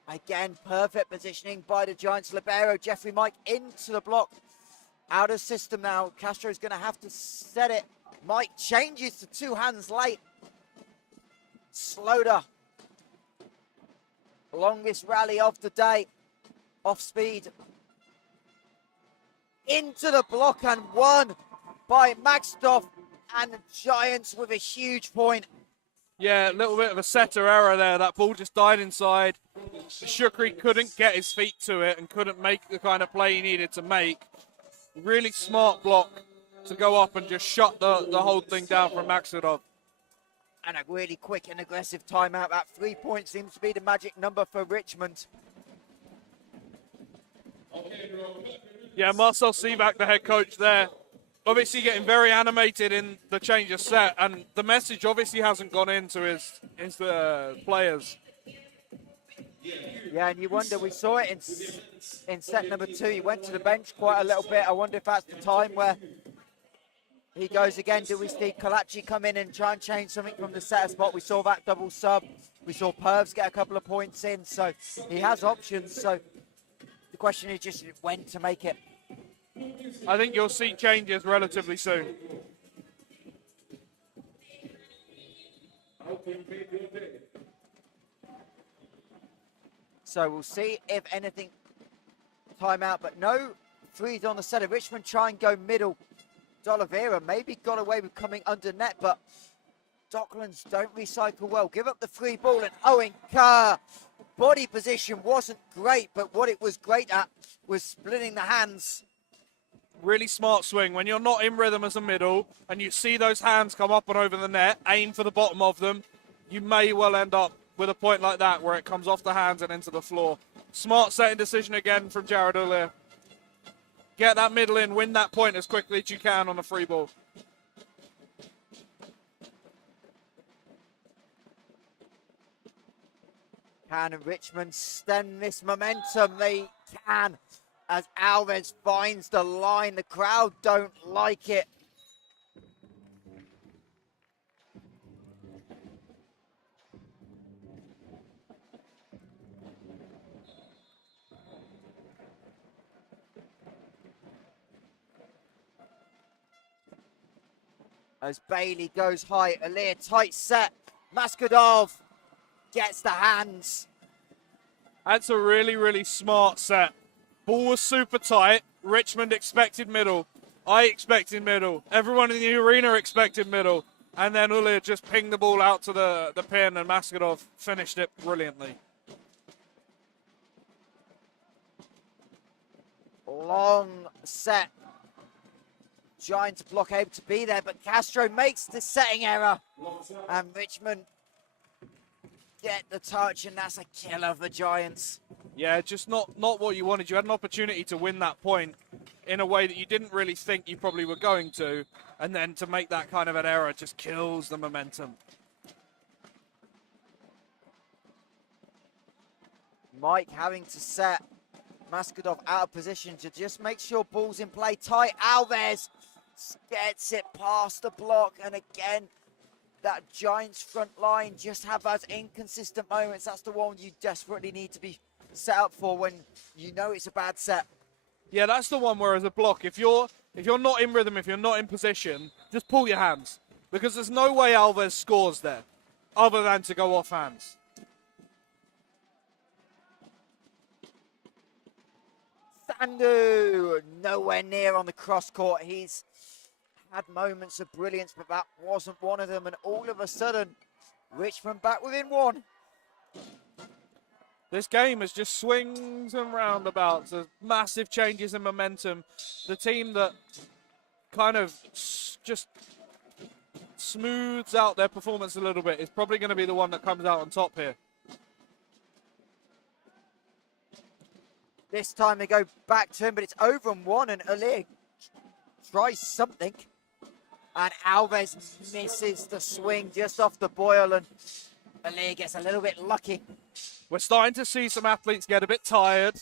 Again, perfect positioning by the Giants. Libero, Jeffrey Mike into the block. Out of system now. Castro's going to have to set it. Mike changes to 2 hands late. Sloder. Longest rally of the day. Off speed. Into the block and won by Maxdorf, and the Giants with a huge point. Yeah, a little bit of a setter error there. That ball just died inside. Shukri couldn't get his feet to it and couldn't make the kind of play he needed to make. Really smart block to go up and just shut the whole thing down from Maxdorf. And a really quick and aggressive timeout. That 3 point seems to be the magic number for Richmond. Yeah, Marcel Sivak, the head coach there, obviously getting very animated in the change of set, and the message obviously hasn't gone into his players. Yeah, and you wonder, we saw it in set number 2. He went to the bench quite a little bit. I wonder if that's the time where he goes again. Do we see Kalachi come in and try and change something from the setter spot? We saw that double sub. We saw Pervs get a couple of points in, so he has options. So the question is just when to make it. I think you'll see changes relatively soon. So we'll see if anything timeout, but no threes on the setter. Richmond try and go middle. D'Oliveira maybe got away with coming under net, but Docklands don't recycle well. Give up the free ball, and Owen Kerr. Body position wasn't great, but what it was great at was splitting the hands. Really smart swing. When you're not in rhythm as a middle and you see those hands come up and over the net, aim for the bottom of them, you may well end up with a point like that where it comes off the hands and into the floor. Smart setting decision again from Jared Uller. Get that middle in, win that point as quickly as you can on a free ball. Can Richmond stem this momentum? They can, as Alves finds the line. The crowd don't like it. as Bailey goes high. Alir, tight set. Maskhadov gets the hands. That's a really, really smart set. Ball was super tight. Richmond expected middle. I expected middle. Everyone in the arena expected middle. And then Alir just pinged the ball out to the pin, and Maskhadov finished it brilliantly. Long set. Giants block able to be there, but Castro makes the setting error. And Richmond get the touch, and that's a killer for Giants. Yeah, just not what you wanted. You had an opportunity to win that point in a way that you didn't really think you probably were going to, and then to make that kind of an error just kills the momentum. Mike having to set Maskhadov out of position to just make sure ball's in play. Tight. Alves gets it past the block, and again, that Giants front line just have those inconsistent moments. That's the one you desperately need to be set up for when you know it's a bad set. Yeah, that's the one where as a block, if you're not in rhythm, if you're not in position, just pull your hands. Because there's no way Alves scores there other than to go off hands. Sandu nowhere near on the cross court. He's had moments of brilliance, but that wasn't one of them. And all of a sudden, Richmond back within one. This game is just swings and roundabouts. There's massive changes in momentum. The team that kind of just smooths out their performance a little bit is probably going to be the one that comes out on top here. This time they go back to him, but it's over and one, and Alir tries something. And Alves misses the swing just off the boil, and Alir gets a little bit lucky. We're starting to see some athletes get a bit tired,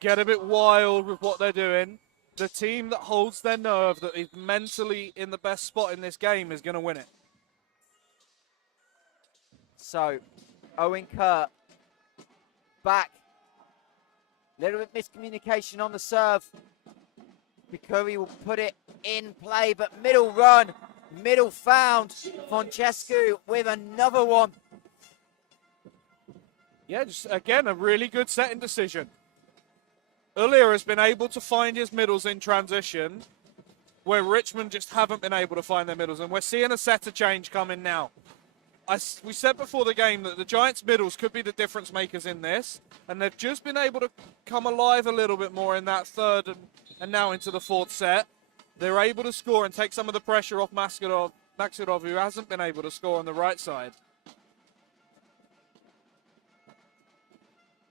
get a bit wild with what they're doing. The team that holds their nerve, that is mentally in the best spot in this game, is going to win it. So, Owen Kerr back. Little bit miscommunication on the serve. Bikuri will put it in play, but middle run, middle found. Francescu with another one. Yeah, just again, a really good setting decision. Alir has been able to find his middles in transition, where Richmond just haven't been able to find their middles, and we're seeing a setter change coming now. We said before the game that the Giants' middles could be the difference makers in this, and they've just been able to come alive a little bit more in that third and now into the fourth set. They're able to score and take some of the pressure off Maskhadov, who hasn't been able to score on the right side.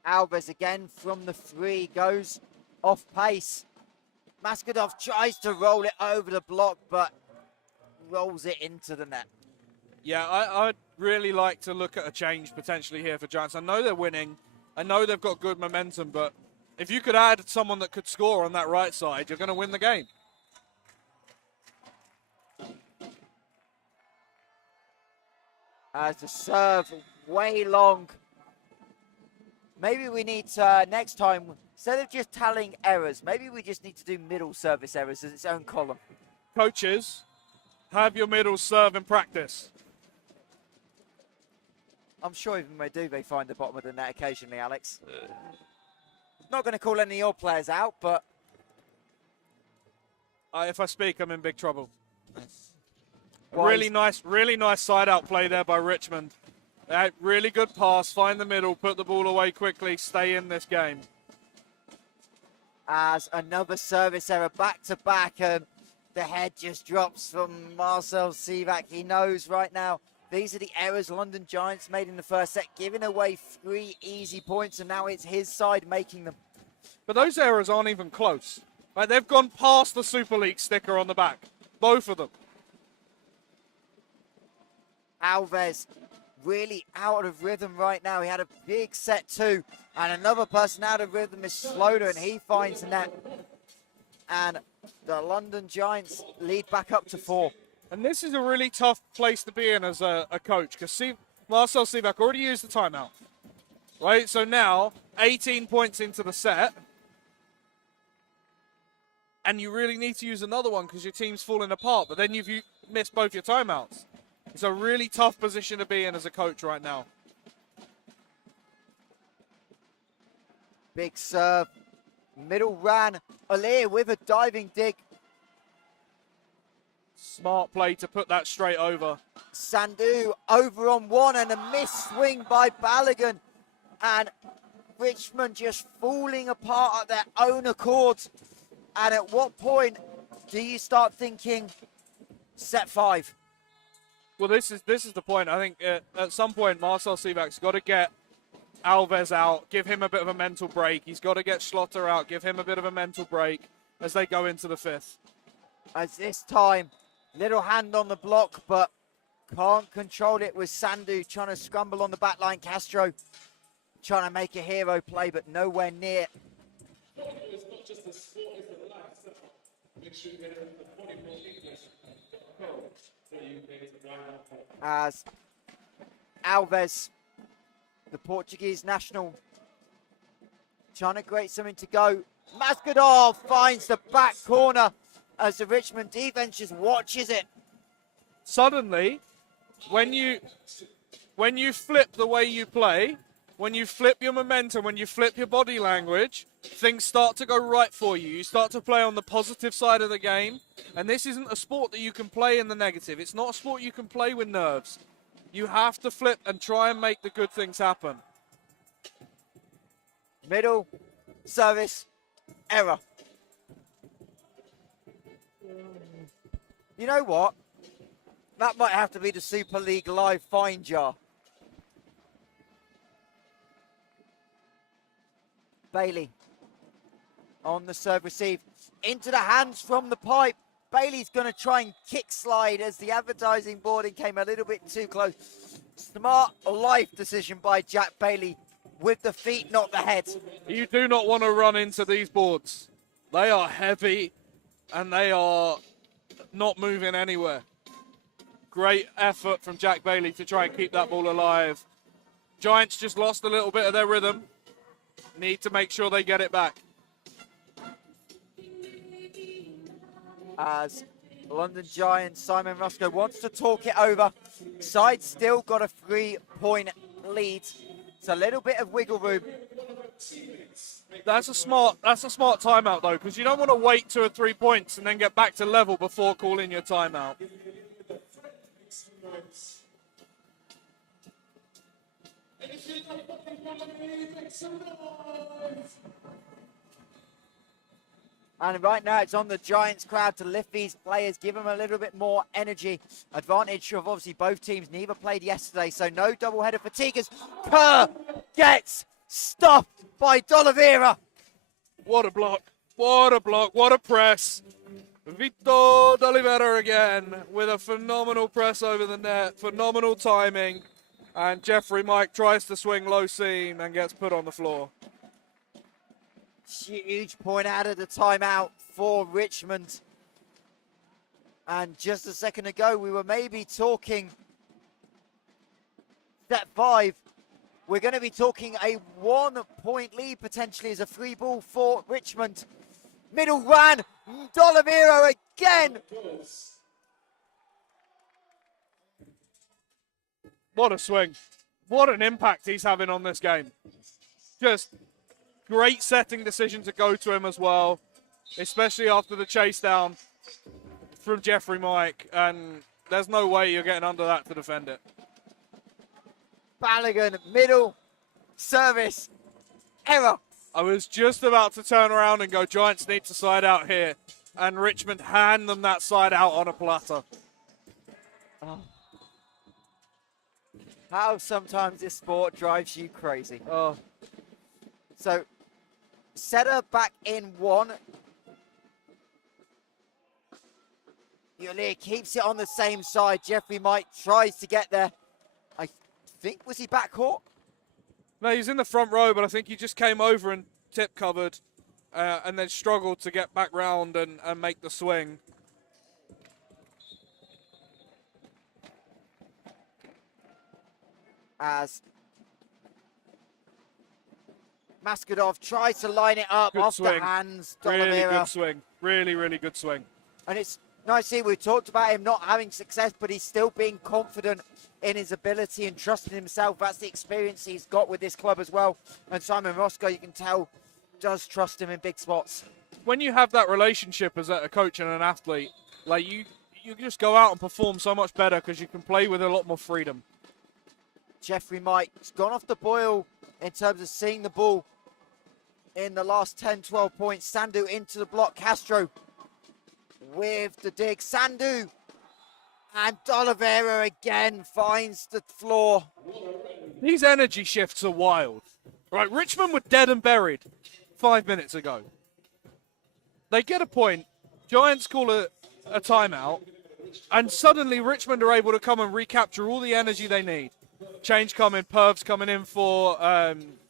Alves again from the three, goes off pace. Maskhadov tries to roll it over the block, but rolls it into the net. Yeah, I'd really like to look at a change potentially here for Giants. I know they're winning. I know they've got good momentum, but if you could add someone that could score on that right side, you're going to win the game. As the serve way long. Maybe we need to, next time, instead of just tallying errors, maybe we just need to do middle service errors as its own column. Coaches, have your middle serve in practice. I'm sure even they find the bottom of the net occasionally, Alex. Not going to call any of your players out, but... If I speak, I'm in big trouble. Wise. Really nice side-out play there by Richmond. Really good pass, find the middle, put the ball away quickly, stay in this game. As another service error back-to-back, and the head just drops from Marcel Sivak. He knows right now these are the errors London Giants made in the first set, giving away 3 easy points, and now it's his side making them. But those errors aren't even close. Like, they've gone past the Super League sticker on the back, both of them. Alves really out of rhythm right now. He had a big set too, and another person out of rhythm is Sloder, and he finds the net. And the London Giants lead back up to 4. And this is a really tough place to be in as a coach, because Marcel Sivak already used the timeout. Right, so now 18 points into the set, and you really need to use another one because your team's falling apart. But then miss both your timeouts. It's a really tough position to be in as a coach right now. Big serve. Middle ran. Alir with a diving dig. Smart play to put that straight over. Sandhu over on one and a missed swing by Balogun. And Richmond just falling apart at their own accord. And at what point do you start thinking set 5? Well, this is the point. I think at some point Marcel Sivak's got to get Alves out, give him a bit of a mental break. He's got to get Schlotter out, give him a bit of a mental break as they go into the 5th. As this time, little hand on the block, but can't control it with Sandhu trying to scramble on the back line. Castro trying to make a hero play, but nowhere near. As Alves, the Portuguese national, trying to create something to go. Masvidal finds the back corner as the Richmond defense just watches it. Suddenly, when you flip the way you play, when you flip your momentum, when you flip your body language, things start to go right for you. You start to play on the positive side of the game. And this isn't a sport that you can play in the negative. It's not a sport you can play with nerves. You have to flip and try and make the good things happen. Middle, service, error. You know what? That might have to be the Super League Live fine jar. Bailey on the serve receive. Into the hands from the pipe. Bailey's going to try and kick slide as the advertising boarding came a little bit too close. Smart life decision by Jack Bailey with the feet, not the head. You do not want to run into these boards. They are heavy and they are not moving anywhere. Great effort from Jack Bailey to try and keep that ball alive. Giants just lost a little bit of their rhythm. Need to make sure they get it back. As London Giants, Simon Roscoe wants to talk it over. Side still got a 3-point lead. It's a little bit of wiggle room. That's a smart timeout though, because you don't want to wait 2 or 3 points and then get back to level before calling your timeout. And right now it's on the Giants crowd to lift these players, give them a little bit more energy. Advantage of obviously both teams. Neither played yesterday, so no doubleheader fatigue as Kerr gets stopped by D'Oliveira. What a block. What a block. What a press. Vito D'Oliveira again with a phenomenal press over the net. Phenomenal timing. And Jeffrey Mike tries to swing low seam and gets put on the floor. Huge point out of the timeout for Richmond. And just a second ago, we were maybe talking step 5. We're going to be talking a 1-point lead potentially as a free ball for Richmond. Middle run, D'Oliveira again. What a swing. What an impact he's having on this game. Just great setting decision to go to him as well, especially after the chase down from Jeffrey Mike. And there's no way you're getting under that to defend it. Balogun, middle, service, error. I was just about to turn around and go, Giants need to side out here. And Richmond hand them that side out on a platter. Oh. How sometimes this sport drives you crazy. Oh. So, setter back in 1. Yulia keeps it on the same side. Jeffrey Mike tries to get there. I think, was he back court? No, he's in the front row, but I think he just came over and tip covered and then struggled to get back round and make the swing. As Masvidal tries to line it up Good off swing. the hands. Really D'Oliveira. good swing. Really, really good swing. And it's Nice see, we talked about him not having success, but he's still being confident in his ability and trusting himself. That's the experience he's got with this club as well. And Simon Roscoe, you can tell, does trust him in big spots. When you have that relationship as a coach and an athlete, like you just go out and perform so much better because you can play with a lot more freedom. Jeffrey Mike's gone off the boil in terms of seeing the ball in the last 10, 12 points. Sandu into the block. Castro with the dig. Sandu and D'Oliveira again finds the floor. These energy shifts are wild. Right, Richmond were dead and buried 5 minutes ago. They get a point. Giants call a timeout. And suddenly Richmond are able to come and recapture all the energy they need. Change coming, Perv's coming in for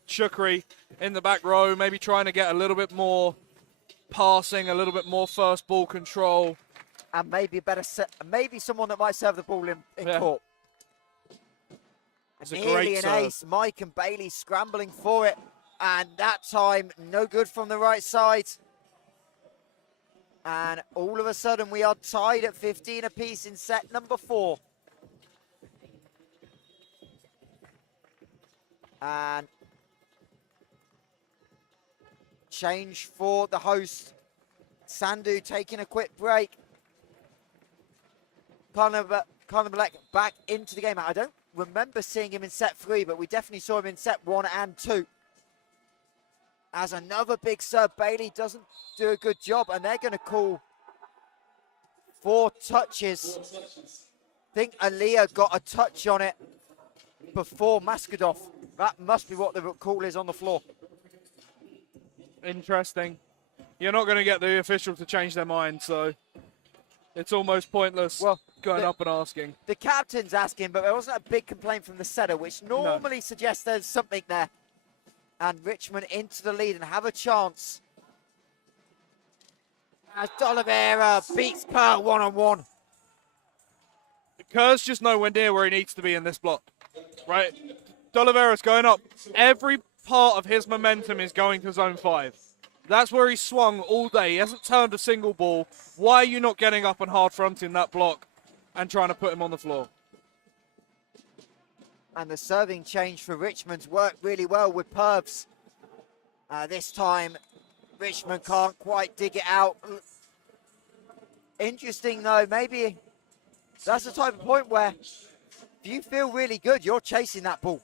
Shukri in the back row, maybe trying to get a little bit more passing, a little bit more first ball control. And maybe maybe someone that might serve the ball in court. It's a Nearly great an serve. ace. Mike and Bailey scrambling for it. And that time, no good from the right side. And all of a sudden, we are tied at 15 apiece in set number 4. And change for the host. Sandu taking a quick break. Carnavalek back into the game. I don't remember seeing him in set 3, but we definitely saw him in set 1 and 2. As another big serve, Bailey doesn't do a good job, and they're going to call 4 touches. I think Aliyah got a touch on it before Maskadov. That must be what the call is on the floor. Interesting. You're not going to get the official to change their mind, so it's almost pointless going up and asking. The captain's asking, but there wasn't a big complaint from the setter, which normally suggests there's something there. And Richmond into the lead and have a chance. As D'Oliveira beats Kerr one-on-one. Kerr's just nowhere near where he needs to be in this block, right? D'Oliveira's going up. Every part of his momentum is going to zone 5. That's where he swung all day. He hasn't turned a single ball. Why are you not getting up and hard fronting that block and trying to put him on the floor? And the serving change for Richmond's worked really well with Pervs. This time, Richmond can't quite dig it out. Interesting though, maybe that's the type of point where if you feel really good, you're chasing that ball.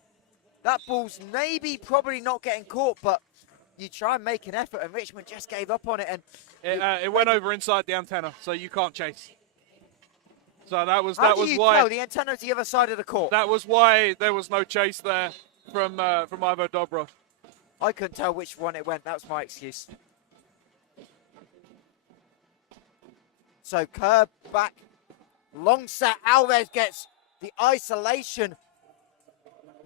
That ball's maybe probably not getting caught, but you try and make an effort, and Richmond just gave up on it. And it went over inside the antenna, so you can't chase. So that was How do you why tell? The antenna's the other side of the court. that was why there was no chase there from Ivo Dobro. I couldn't tell which one it went. That was my excuse. So Kerr back. Long set. Alves gets the isolation.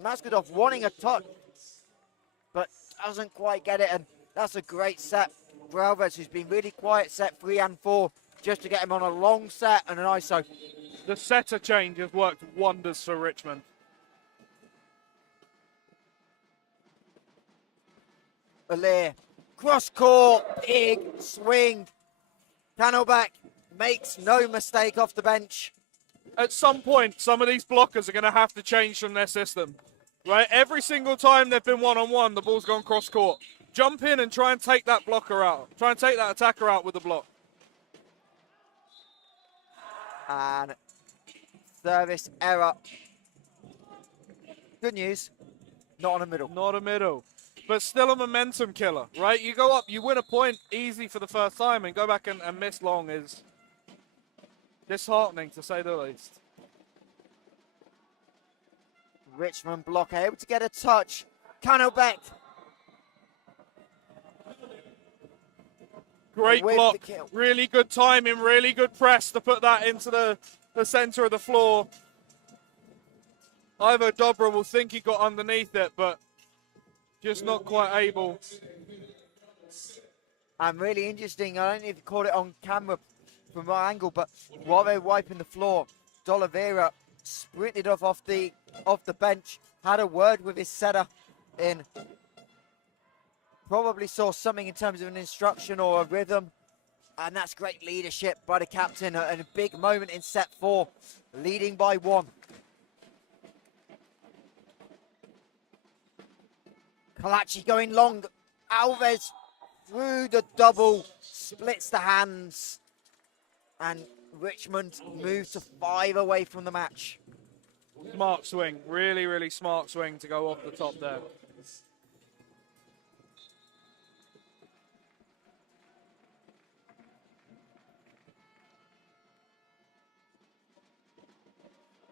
Maskadov wanting a touch, but doesn't quite get it. And that's a great set for Alves, who's been really quiet set 3 and 4, just to get him on a long set and an ISO. The setter change has worked wonders for Richmond. Belair, cross court, big swing. Canelback makes no mistake off the bench. At some point, some of these blockers are going to have to change from their system, right? Every single time they've been one-on-one, the ball's gone cross-court. Jump in and try and take that blocker out. Try and take that attacker out with the block. And service error. Good news, not on the middle. Not a middle. But still a momentum killer, right? You go up, you win a point easy for the first time, and go back and miss long is disheartening, to say the least. Richmond blocker able to get a touch. Canelback. Great With block, the kill. really good timing, really good press to put that into the center of the floor. Ivo Dobra will think he got underneath it, but just not quite able. And really interesting, I don't know if you caught it on camera from my angle, but while they were wiping the floor, D'Oliveira sprinted off the bench, had a word with his setter in. Probably saw something in terms of an instruction or a rhythm And that's great leadership by the captain, and a big moment in set 4, leading by 1. Kalachi going long. Alves through the double, splits the hands. And Richmond moves to 5 away from the match. Smart swing. Really, really smart swing to go off the top there.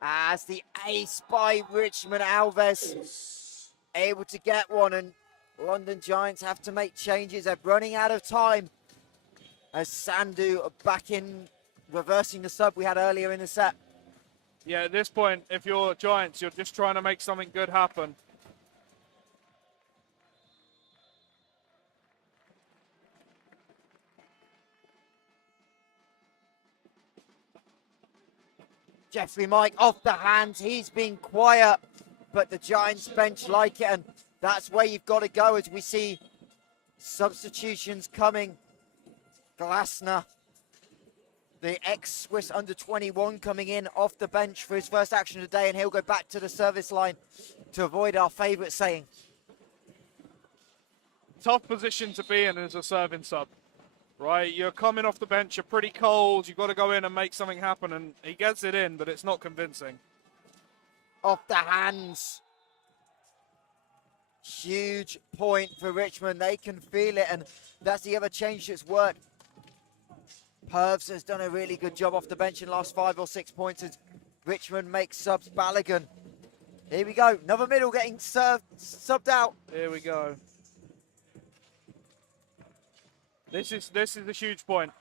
As the ace by Richmond, Alves able to get one, and London Giants have to make changes. They're running out of time as Sandu back in, reversing the sub we had earlier in the set. Yeah, at this point, if you're Giants, you're just trying to make something good happen. Jeffrey Mike off the hands. He's been quiet, but the Giants bench like it, and that's where you've got to go as we see substitutions coming. Glasner, the ex-Swiss under-21, coming in off the bench for his first action today, and he'll go back to the service line to avoid our favourite saying. Tough position to be in as a serving sub. Right, you're coming off the bench, you're pretty cold, you've got to go in and make something happen, and he gets it in, but it's not convincing. Off the hands. Huge point for Richmond. They can feel it, and that's the other change that's worked. Purves has done a really good job off the bench in the last 5 or 6 points as Richmond makes subs. Balogun. Here we go. Another middle getting subbed out. Here we go. This is a huge point.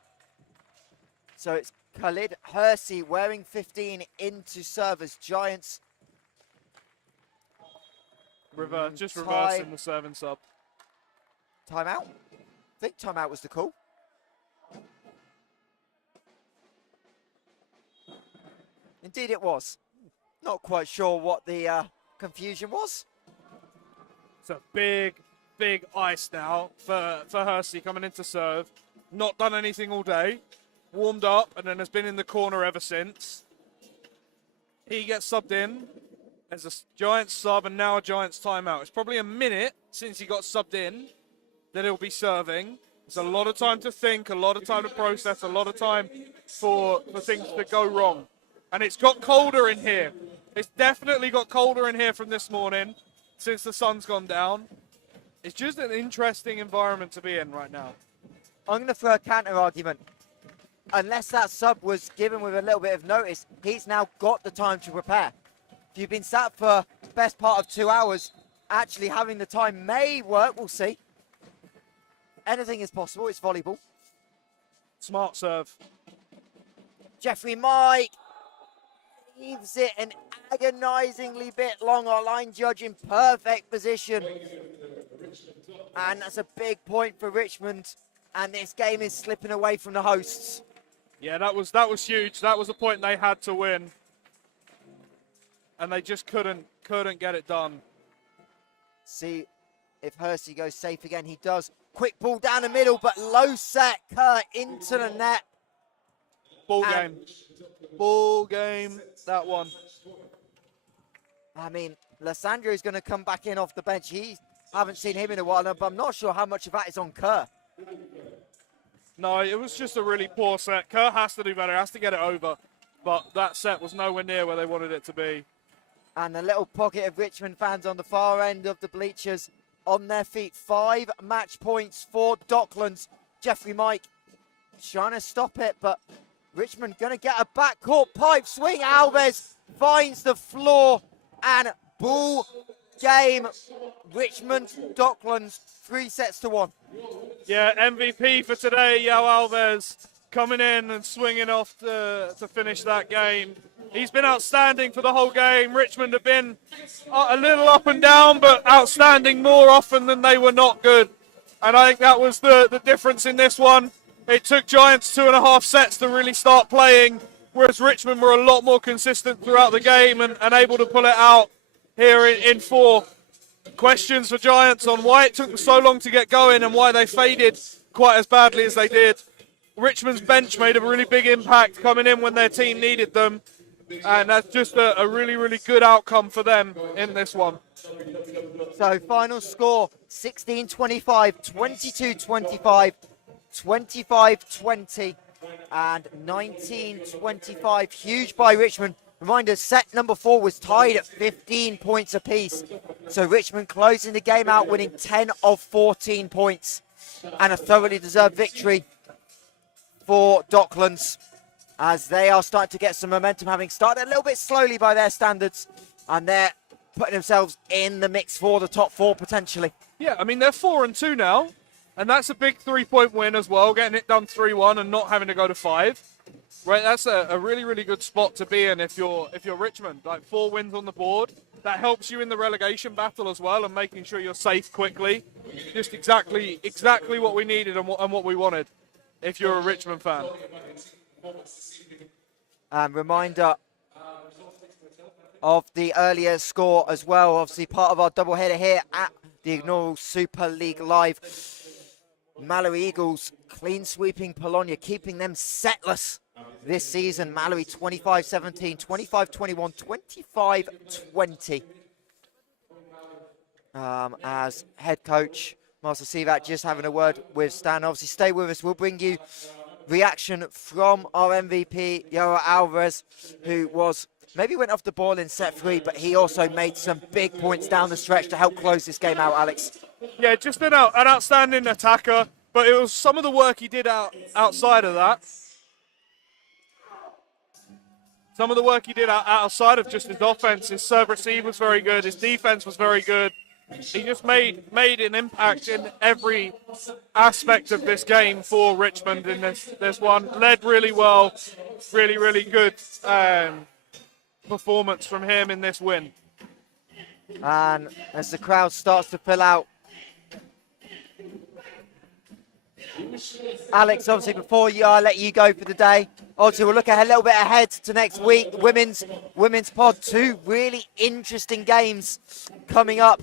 So it's Khalid Hersey wearing 15 into serve as Giants. Just reversing the serving sub. Timeout? I think timeout was the call. Indeed it was. Not quite sure what the confusion was. It's a big ice now for Hersey coming into serve. Not done anything all day. Warmed up and then has been in the corner ever since. He gets subbed in as a Giants sub and now a Giants timeout. It's probably a minute since he got subbed in that he'll be serving. It's a lot of time to think, a lot of time to process, a lot of time for things to go wrong. And it's got colder in here. It's definitely got colder in here from this morning since the sun's gone down. It's just an interesting environment to be in right now. I'm going to throw a counter argument. Unless that sub was given with a little bit of notice, he's now got the time to prepare. If you've been sat for the best part of 2 hours, actually having the time may work, we'll see. Anything is possible, it's volleyball. Smart serve. Jeffrey Mike leaves it an agonisingly bit long. Our line judge in perfect position. And that's a big point for Richmond. And this game is slipping away from the hosts. Yeah, that was huge. That was a point they had to win. And they just couldn't get it done. See if Hersey goes safe again. He does. Quick ball down the middle, but low set. Kerr into the net. Ball game, that one. I mean, Lysandro is going to come back in off the bench. Haven't seen him in a while, but I'm not sure how much of that is on Kerr. No, it was just a really poor set. Kerr has to do better, has to get it over. But that set was nowhere near where they wanted it to be. And a little pocket of Richmond fans on the far end of the bleachers on their feet. 5 match points for Docklands. Jeffrey Mike trying to stop it, but Richmond going to get a backcourt pipe swing. Alves finds the floor and ball game. Richmond Docklands 3-1. Yeah, MVP for today, Yao Alves, coming in and swinging off to finish that game. He's been outstanding for the whole game. Richmond have been a little up and down, but outstanding more often than they were not good. And I think that was the difference in this one. It took Giants 2.5 sets to really start playing, whereas Richmond were a lot more consistent throughout the game and able to pull it out here in 4. Questions for Giants on why it took them so long to get going and why they faded quite as badly as they did. Richmond's bench made a really big impact coming in when their team needed them. And that's just a really, really good outcome for them in this one. So final score, 16-25, 22-25, 25-20, and 19-25. Huge by Richmond. Reminder, set number 4 was tied at 15 points apiece. So Richmond closing the game out, winning 10 of 14 points. And a thoroughly deserved victory for Docklands, as they are starting to get some momentum, having started a little bit slowly by their standards. And they're putting themselves in the mix for the top 4 potentially. Yeah, I mean, they're 4-2 now. And that's a big 3-point win as well, getting it done 3-1 and not having to go to 5. Right, that's a really, really good spot to be in if you're Richmond. Like 4 wins on the board. That helps you in the relegation battle as well, and making sure you're safe quickly. Just exactly what we needed and what we wanted if you're a Richmond fan. Reminder of the earlier score as well. Obviously part of our doubleheader here at the inaugural Super League Live. Mallory Eagles clean sweeping Bologna, keeping them setless this season. Mallory 25-17, 25-21, 25-20. As head coach Marcel Sivat just having a word with Stan. Obviously stay with us. We'll bring you reaction from our MVP, Yoa Alvarez, who maybe went off the ball in set 3, but he also made some big points down the stretch to help close this game out, Alex. Yeah, just an outstanding attacker, but it was some of the work he did outside of that. Some of the work he did outside of just his offense. His serve receive was very good. His defense was very good. He just made an impact in every aspect of this game for Richmond in this one. Led really well. Really, really good performance from him in this win. And as the crowd starts to fill out, Alex, obviously before I let you go for the day, obviously we'll look a little bit ahead to next week. Women's pod, 2 really interesting games coming up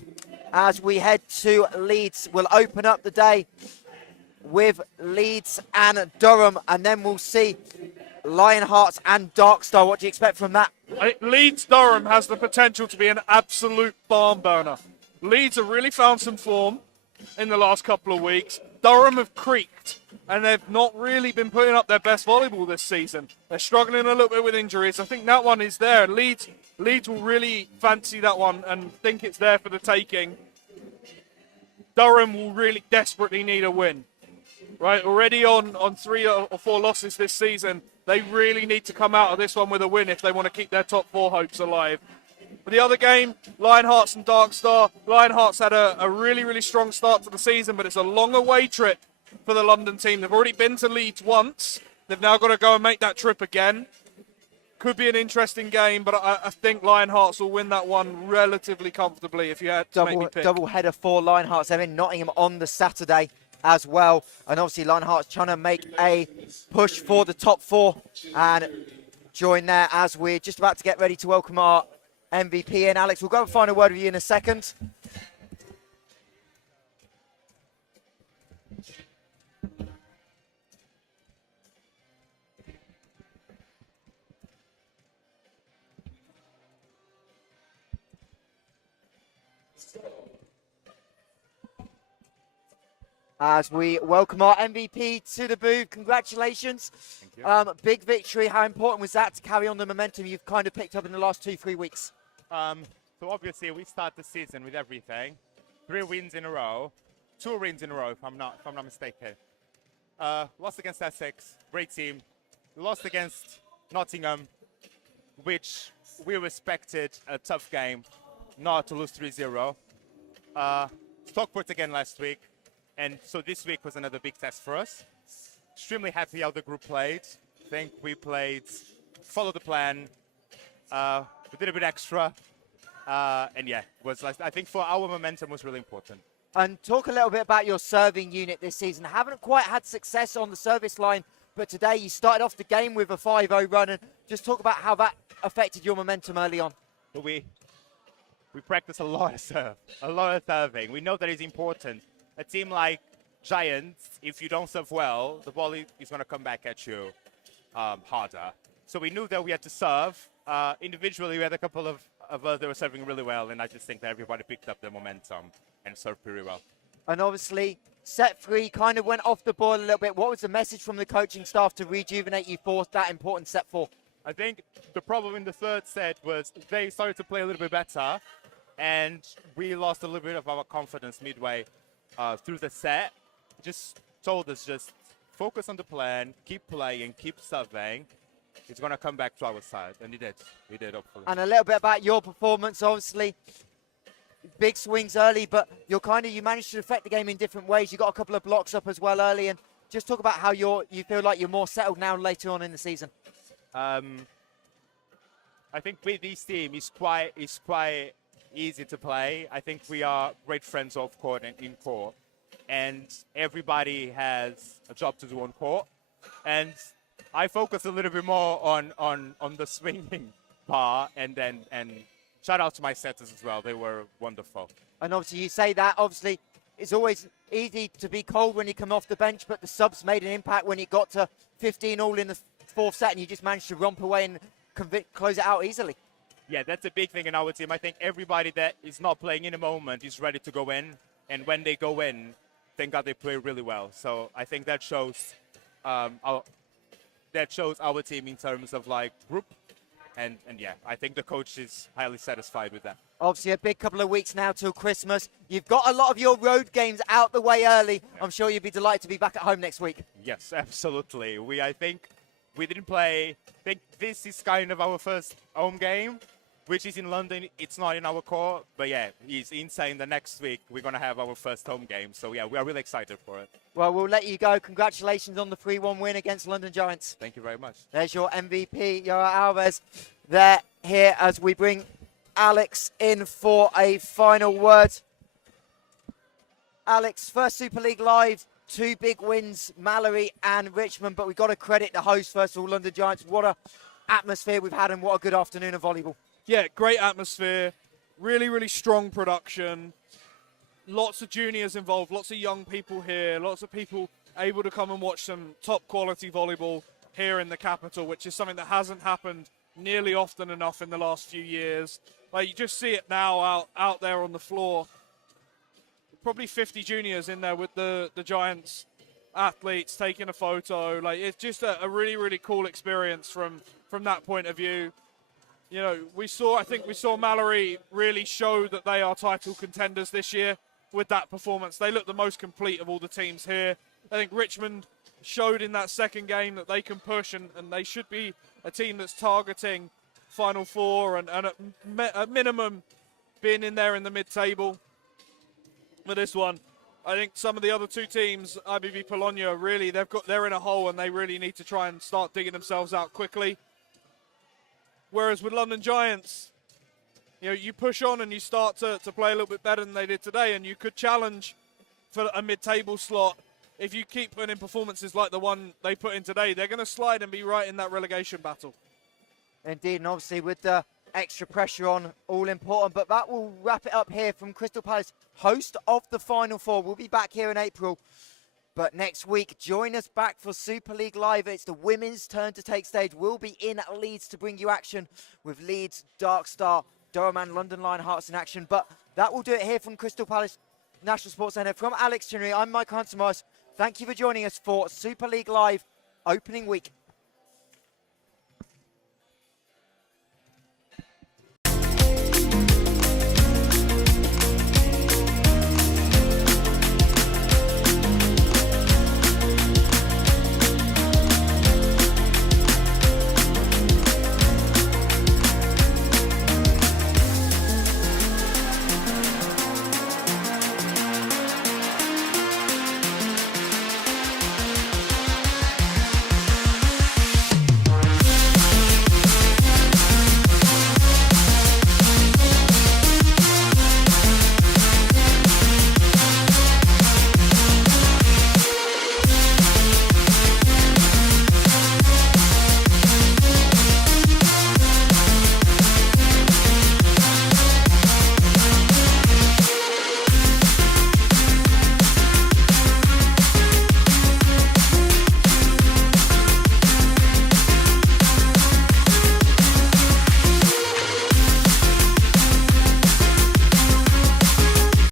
as we head to Leeds. We'll open up the day with Leeds and Durham, and then we'll see Lionhearts and Darkstar. What do you expect from that? Leeds Durham has the potential to be an absolute barn burner. Leeds have really found some form in the last couple of weeks. Durham have creaked, and they've not really been putting up their best volleyball this season. They're struggling a little bit with injuries. I think that one is there. Leeds will really fancy that one and think it's there for the taking. Durham will really desperately need a win. Right, already on 3 or 4 losses this season. They really need to come out of this one with a win if they want to keep their top 4 hopes alive. For the other game, Lionhearts and Darkstar. Lionhearts had a really, really strong start to the season, but it's a long away trip for the London team. They've already been to Leeds once. They've now got to go and make that trip again. Could be an interesting game, but I think Lionhearts will win that one relatively comfortably if you had to make me pick. Double header for Lionhearts. They're in Nottingham on the Saturday as well. And obviously Lionhearts trying to make a push for the top 4 and join there as we're just about to get ready to welcome our MVP in. Alex, we'll go and find a word with you in a second. As we welcome our MVP to the booth. Congratulations. Thank you. Big victory. How important was that to carry on the momentum you've kind of picked up in the last 2-3 weeks? So obviously we start the season with everything. 3 wins in a row. 2 wins in a row, if I'm not mistaken. Lost against Essex, great team. Lost against Nottingham, which we respected, a tough game, not to lose 3-0. Stockport again last week. And so this week was another big test for us. Extremely happy how the group played. I think we followed the plan. We did a bit extra. And yeah, I think for our momentum was really important. And talk a little bit about your serving unit this season. Haven't quite had success on the service line, but today you started off the game with a 5-0 run. And just talk about how that affected your momentum early on. We practice a lot of serving. We know that is important. A team like Giants, if you don't serve well, the ball is going to come back at you harder. So we knew that we had to serve. Individually, we had a couple of us that were serving really well, and I just think that everybody picked up the momentum and served pretty well. And obviously, set 3 kind of went off the boil a little bit. What was the message from the coaching staff to rejuvenate you for that important set 4? I think the problem in the third set was they started to play a little bit better, and we lost a little bit of our confidence midway through the set. Just told us just focus on the plan, keep playing, keep serving. It's going to come back to our side, and it did. It did, hopefully. And a little bit about your performance, obviously. Big swings early, but you managed to affect the game in different ways. You got a couple of blocks up as well early, and just talk about how you feel like you're more settled now later on in the season. I think with this team, it's quite easy to play. I think we are great friends off court and in court, and everybody has a job to do on court. And I focus a little bit more on the swinging part, and shout out to my setters as well. They were wonderful. And obviously you say that, obviously it's always easy to be cold when you come off the bench, but the subs made an impact when it got to 15 all in the 4th set, and you just managed to romp away and close it out easily. Yeah, that's a big thing in our team. I think everybody that is not playing in a moment is ready to go in, and when they go in, thank God they play really well. So I think that shows our team in terms of like group, and yeah, I think the coach is highly satisfied with that. Obviously a big couple of weeks now till Christmas. You've got a lot of your road games out the way early. Yeah. I'm sure you'd be delighted to be back at home next week. Yes, absolutely. I think we didn't play. I think this is kind of our first home game, which is in London. It's not in our court, but yeah, it's insane. The next week we're going to have our first home game. So yeah, we are really excited for it. Well, we'll let you go. Congratulations on the 3-1 win against London Giants. Thank you very much. There's your MVP, Yara Alves. They're here as we bring Alex in for a final word. Alex, first Super League Live, 2 big wins, Mallory and Richmond, but we've got to credit the host, first of all, London Giants. What a atmosphere we've had, and what a good afternoon of volleyball. Yeah, great atmosphere, really, really strong production. Lots of juniors involved, lots of young people here, lots of people able to come and watch some top quality volleyball here in the capital, which is something that hasn't happened nearly often enough in the last few years. Like, you just see it now out there on the floor. Probably 50 juniors in there with the Giants athletes taking a photo. Like, it's just a really, really cool experience from that point of view. You know, I think we saw Mallory really show that they are title contenders this year with that performance. They look the most complete of all the teams here. I think Richmond showed in that second game that they can push, and they should be a team that's targeting Final Four and at minimum being in there in the mid-table. For this one, I think some of the other 2 teams, IBB Bologna, really, they're in a hole, and they really need to try and start digging themselves out quickly. Whereas with London Giants, you know, you push on and you start to play a little bit better than they did today, and you could challenge for a mid-table slot. If you keep putting in performances like the one they put in today, they're going to slide and be right in that relegation battle. Indeed, and obviously with the extra pressure on, all important. But that will wrap it up here from Crystal Palace, host of the Final Four. We'll be back here in April. But next week, join us back for Super League Live. It's the women's turn to take stage. We'll be in Leeds to bring you action with Leeds, Dark Star, Durham and London Lionhearts in action. But that will do it here from Crystal Palace National Sports Centre. From Alex Chinnery, I'm Mike Huntsmars. Thank you for joining us for Super League Live opening week.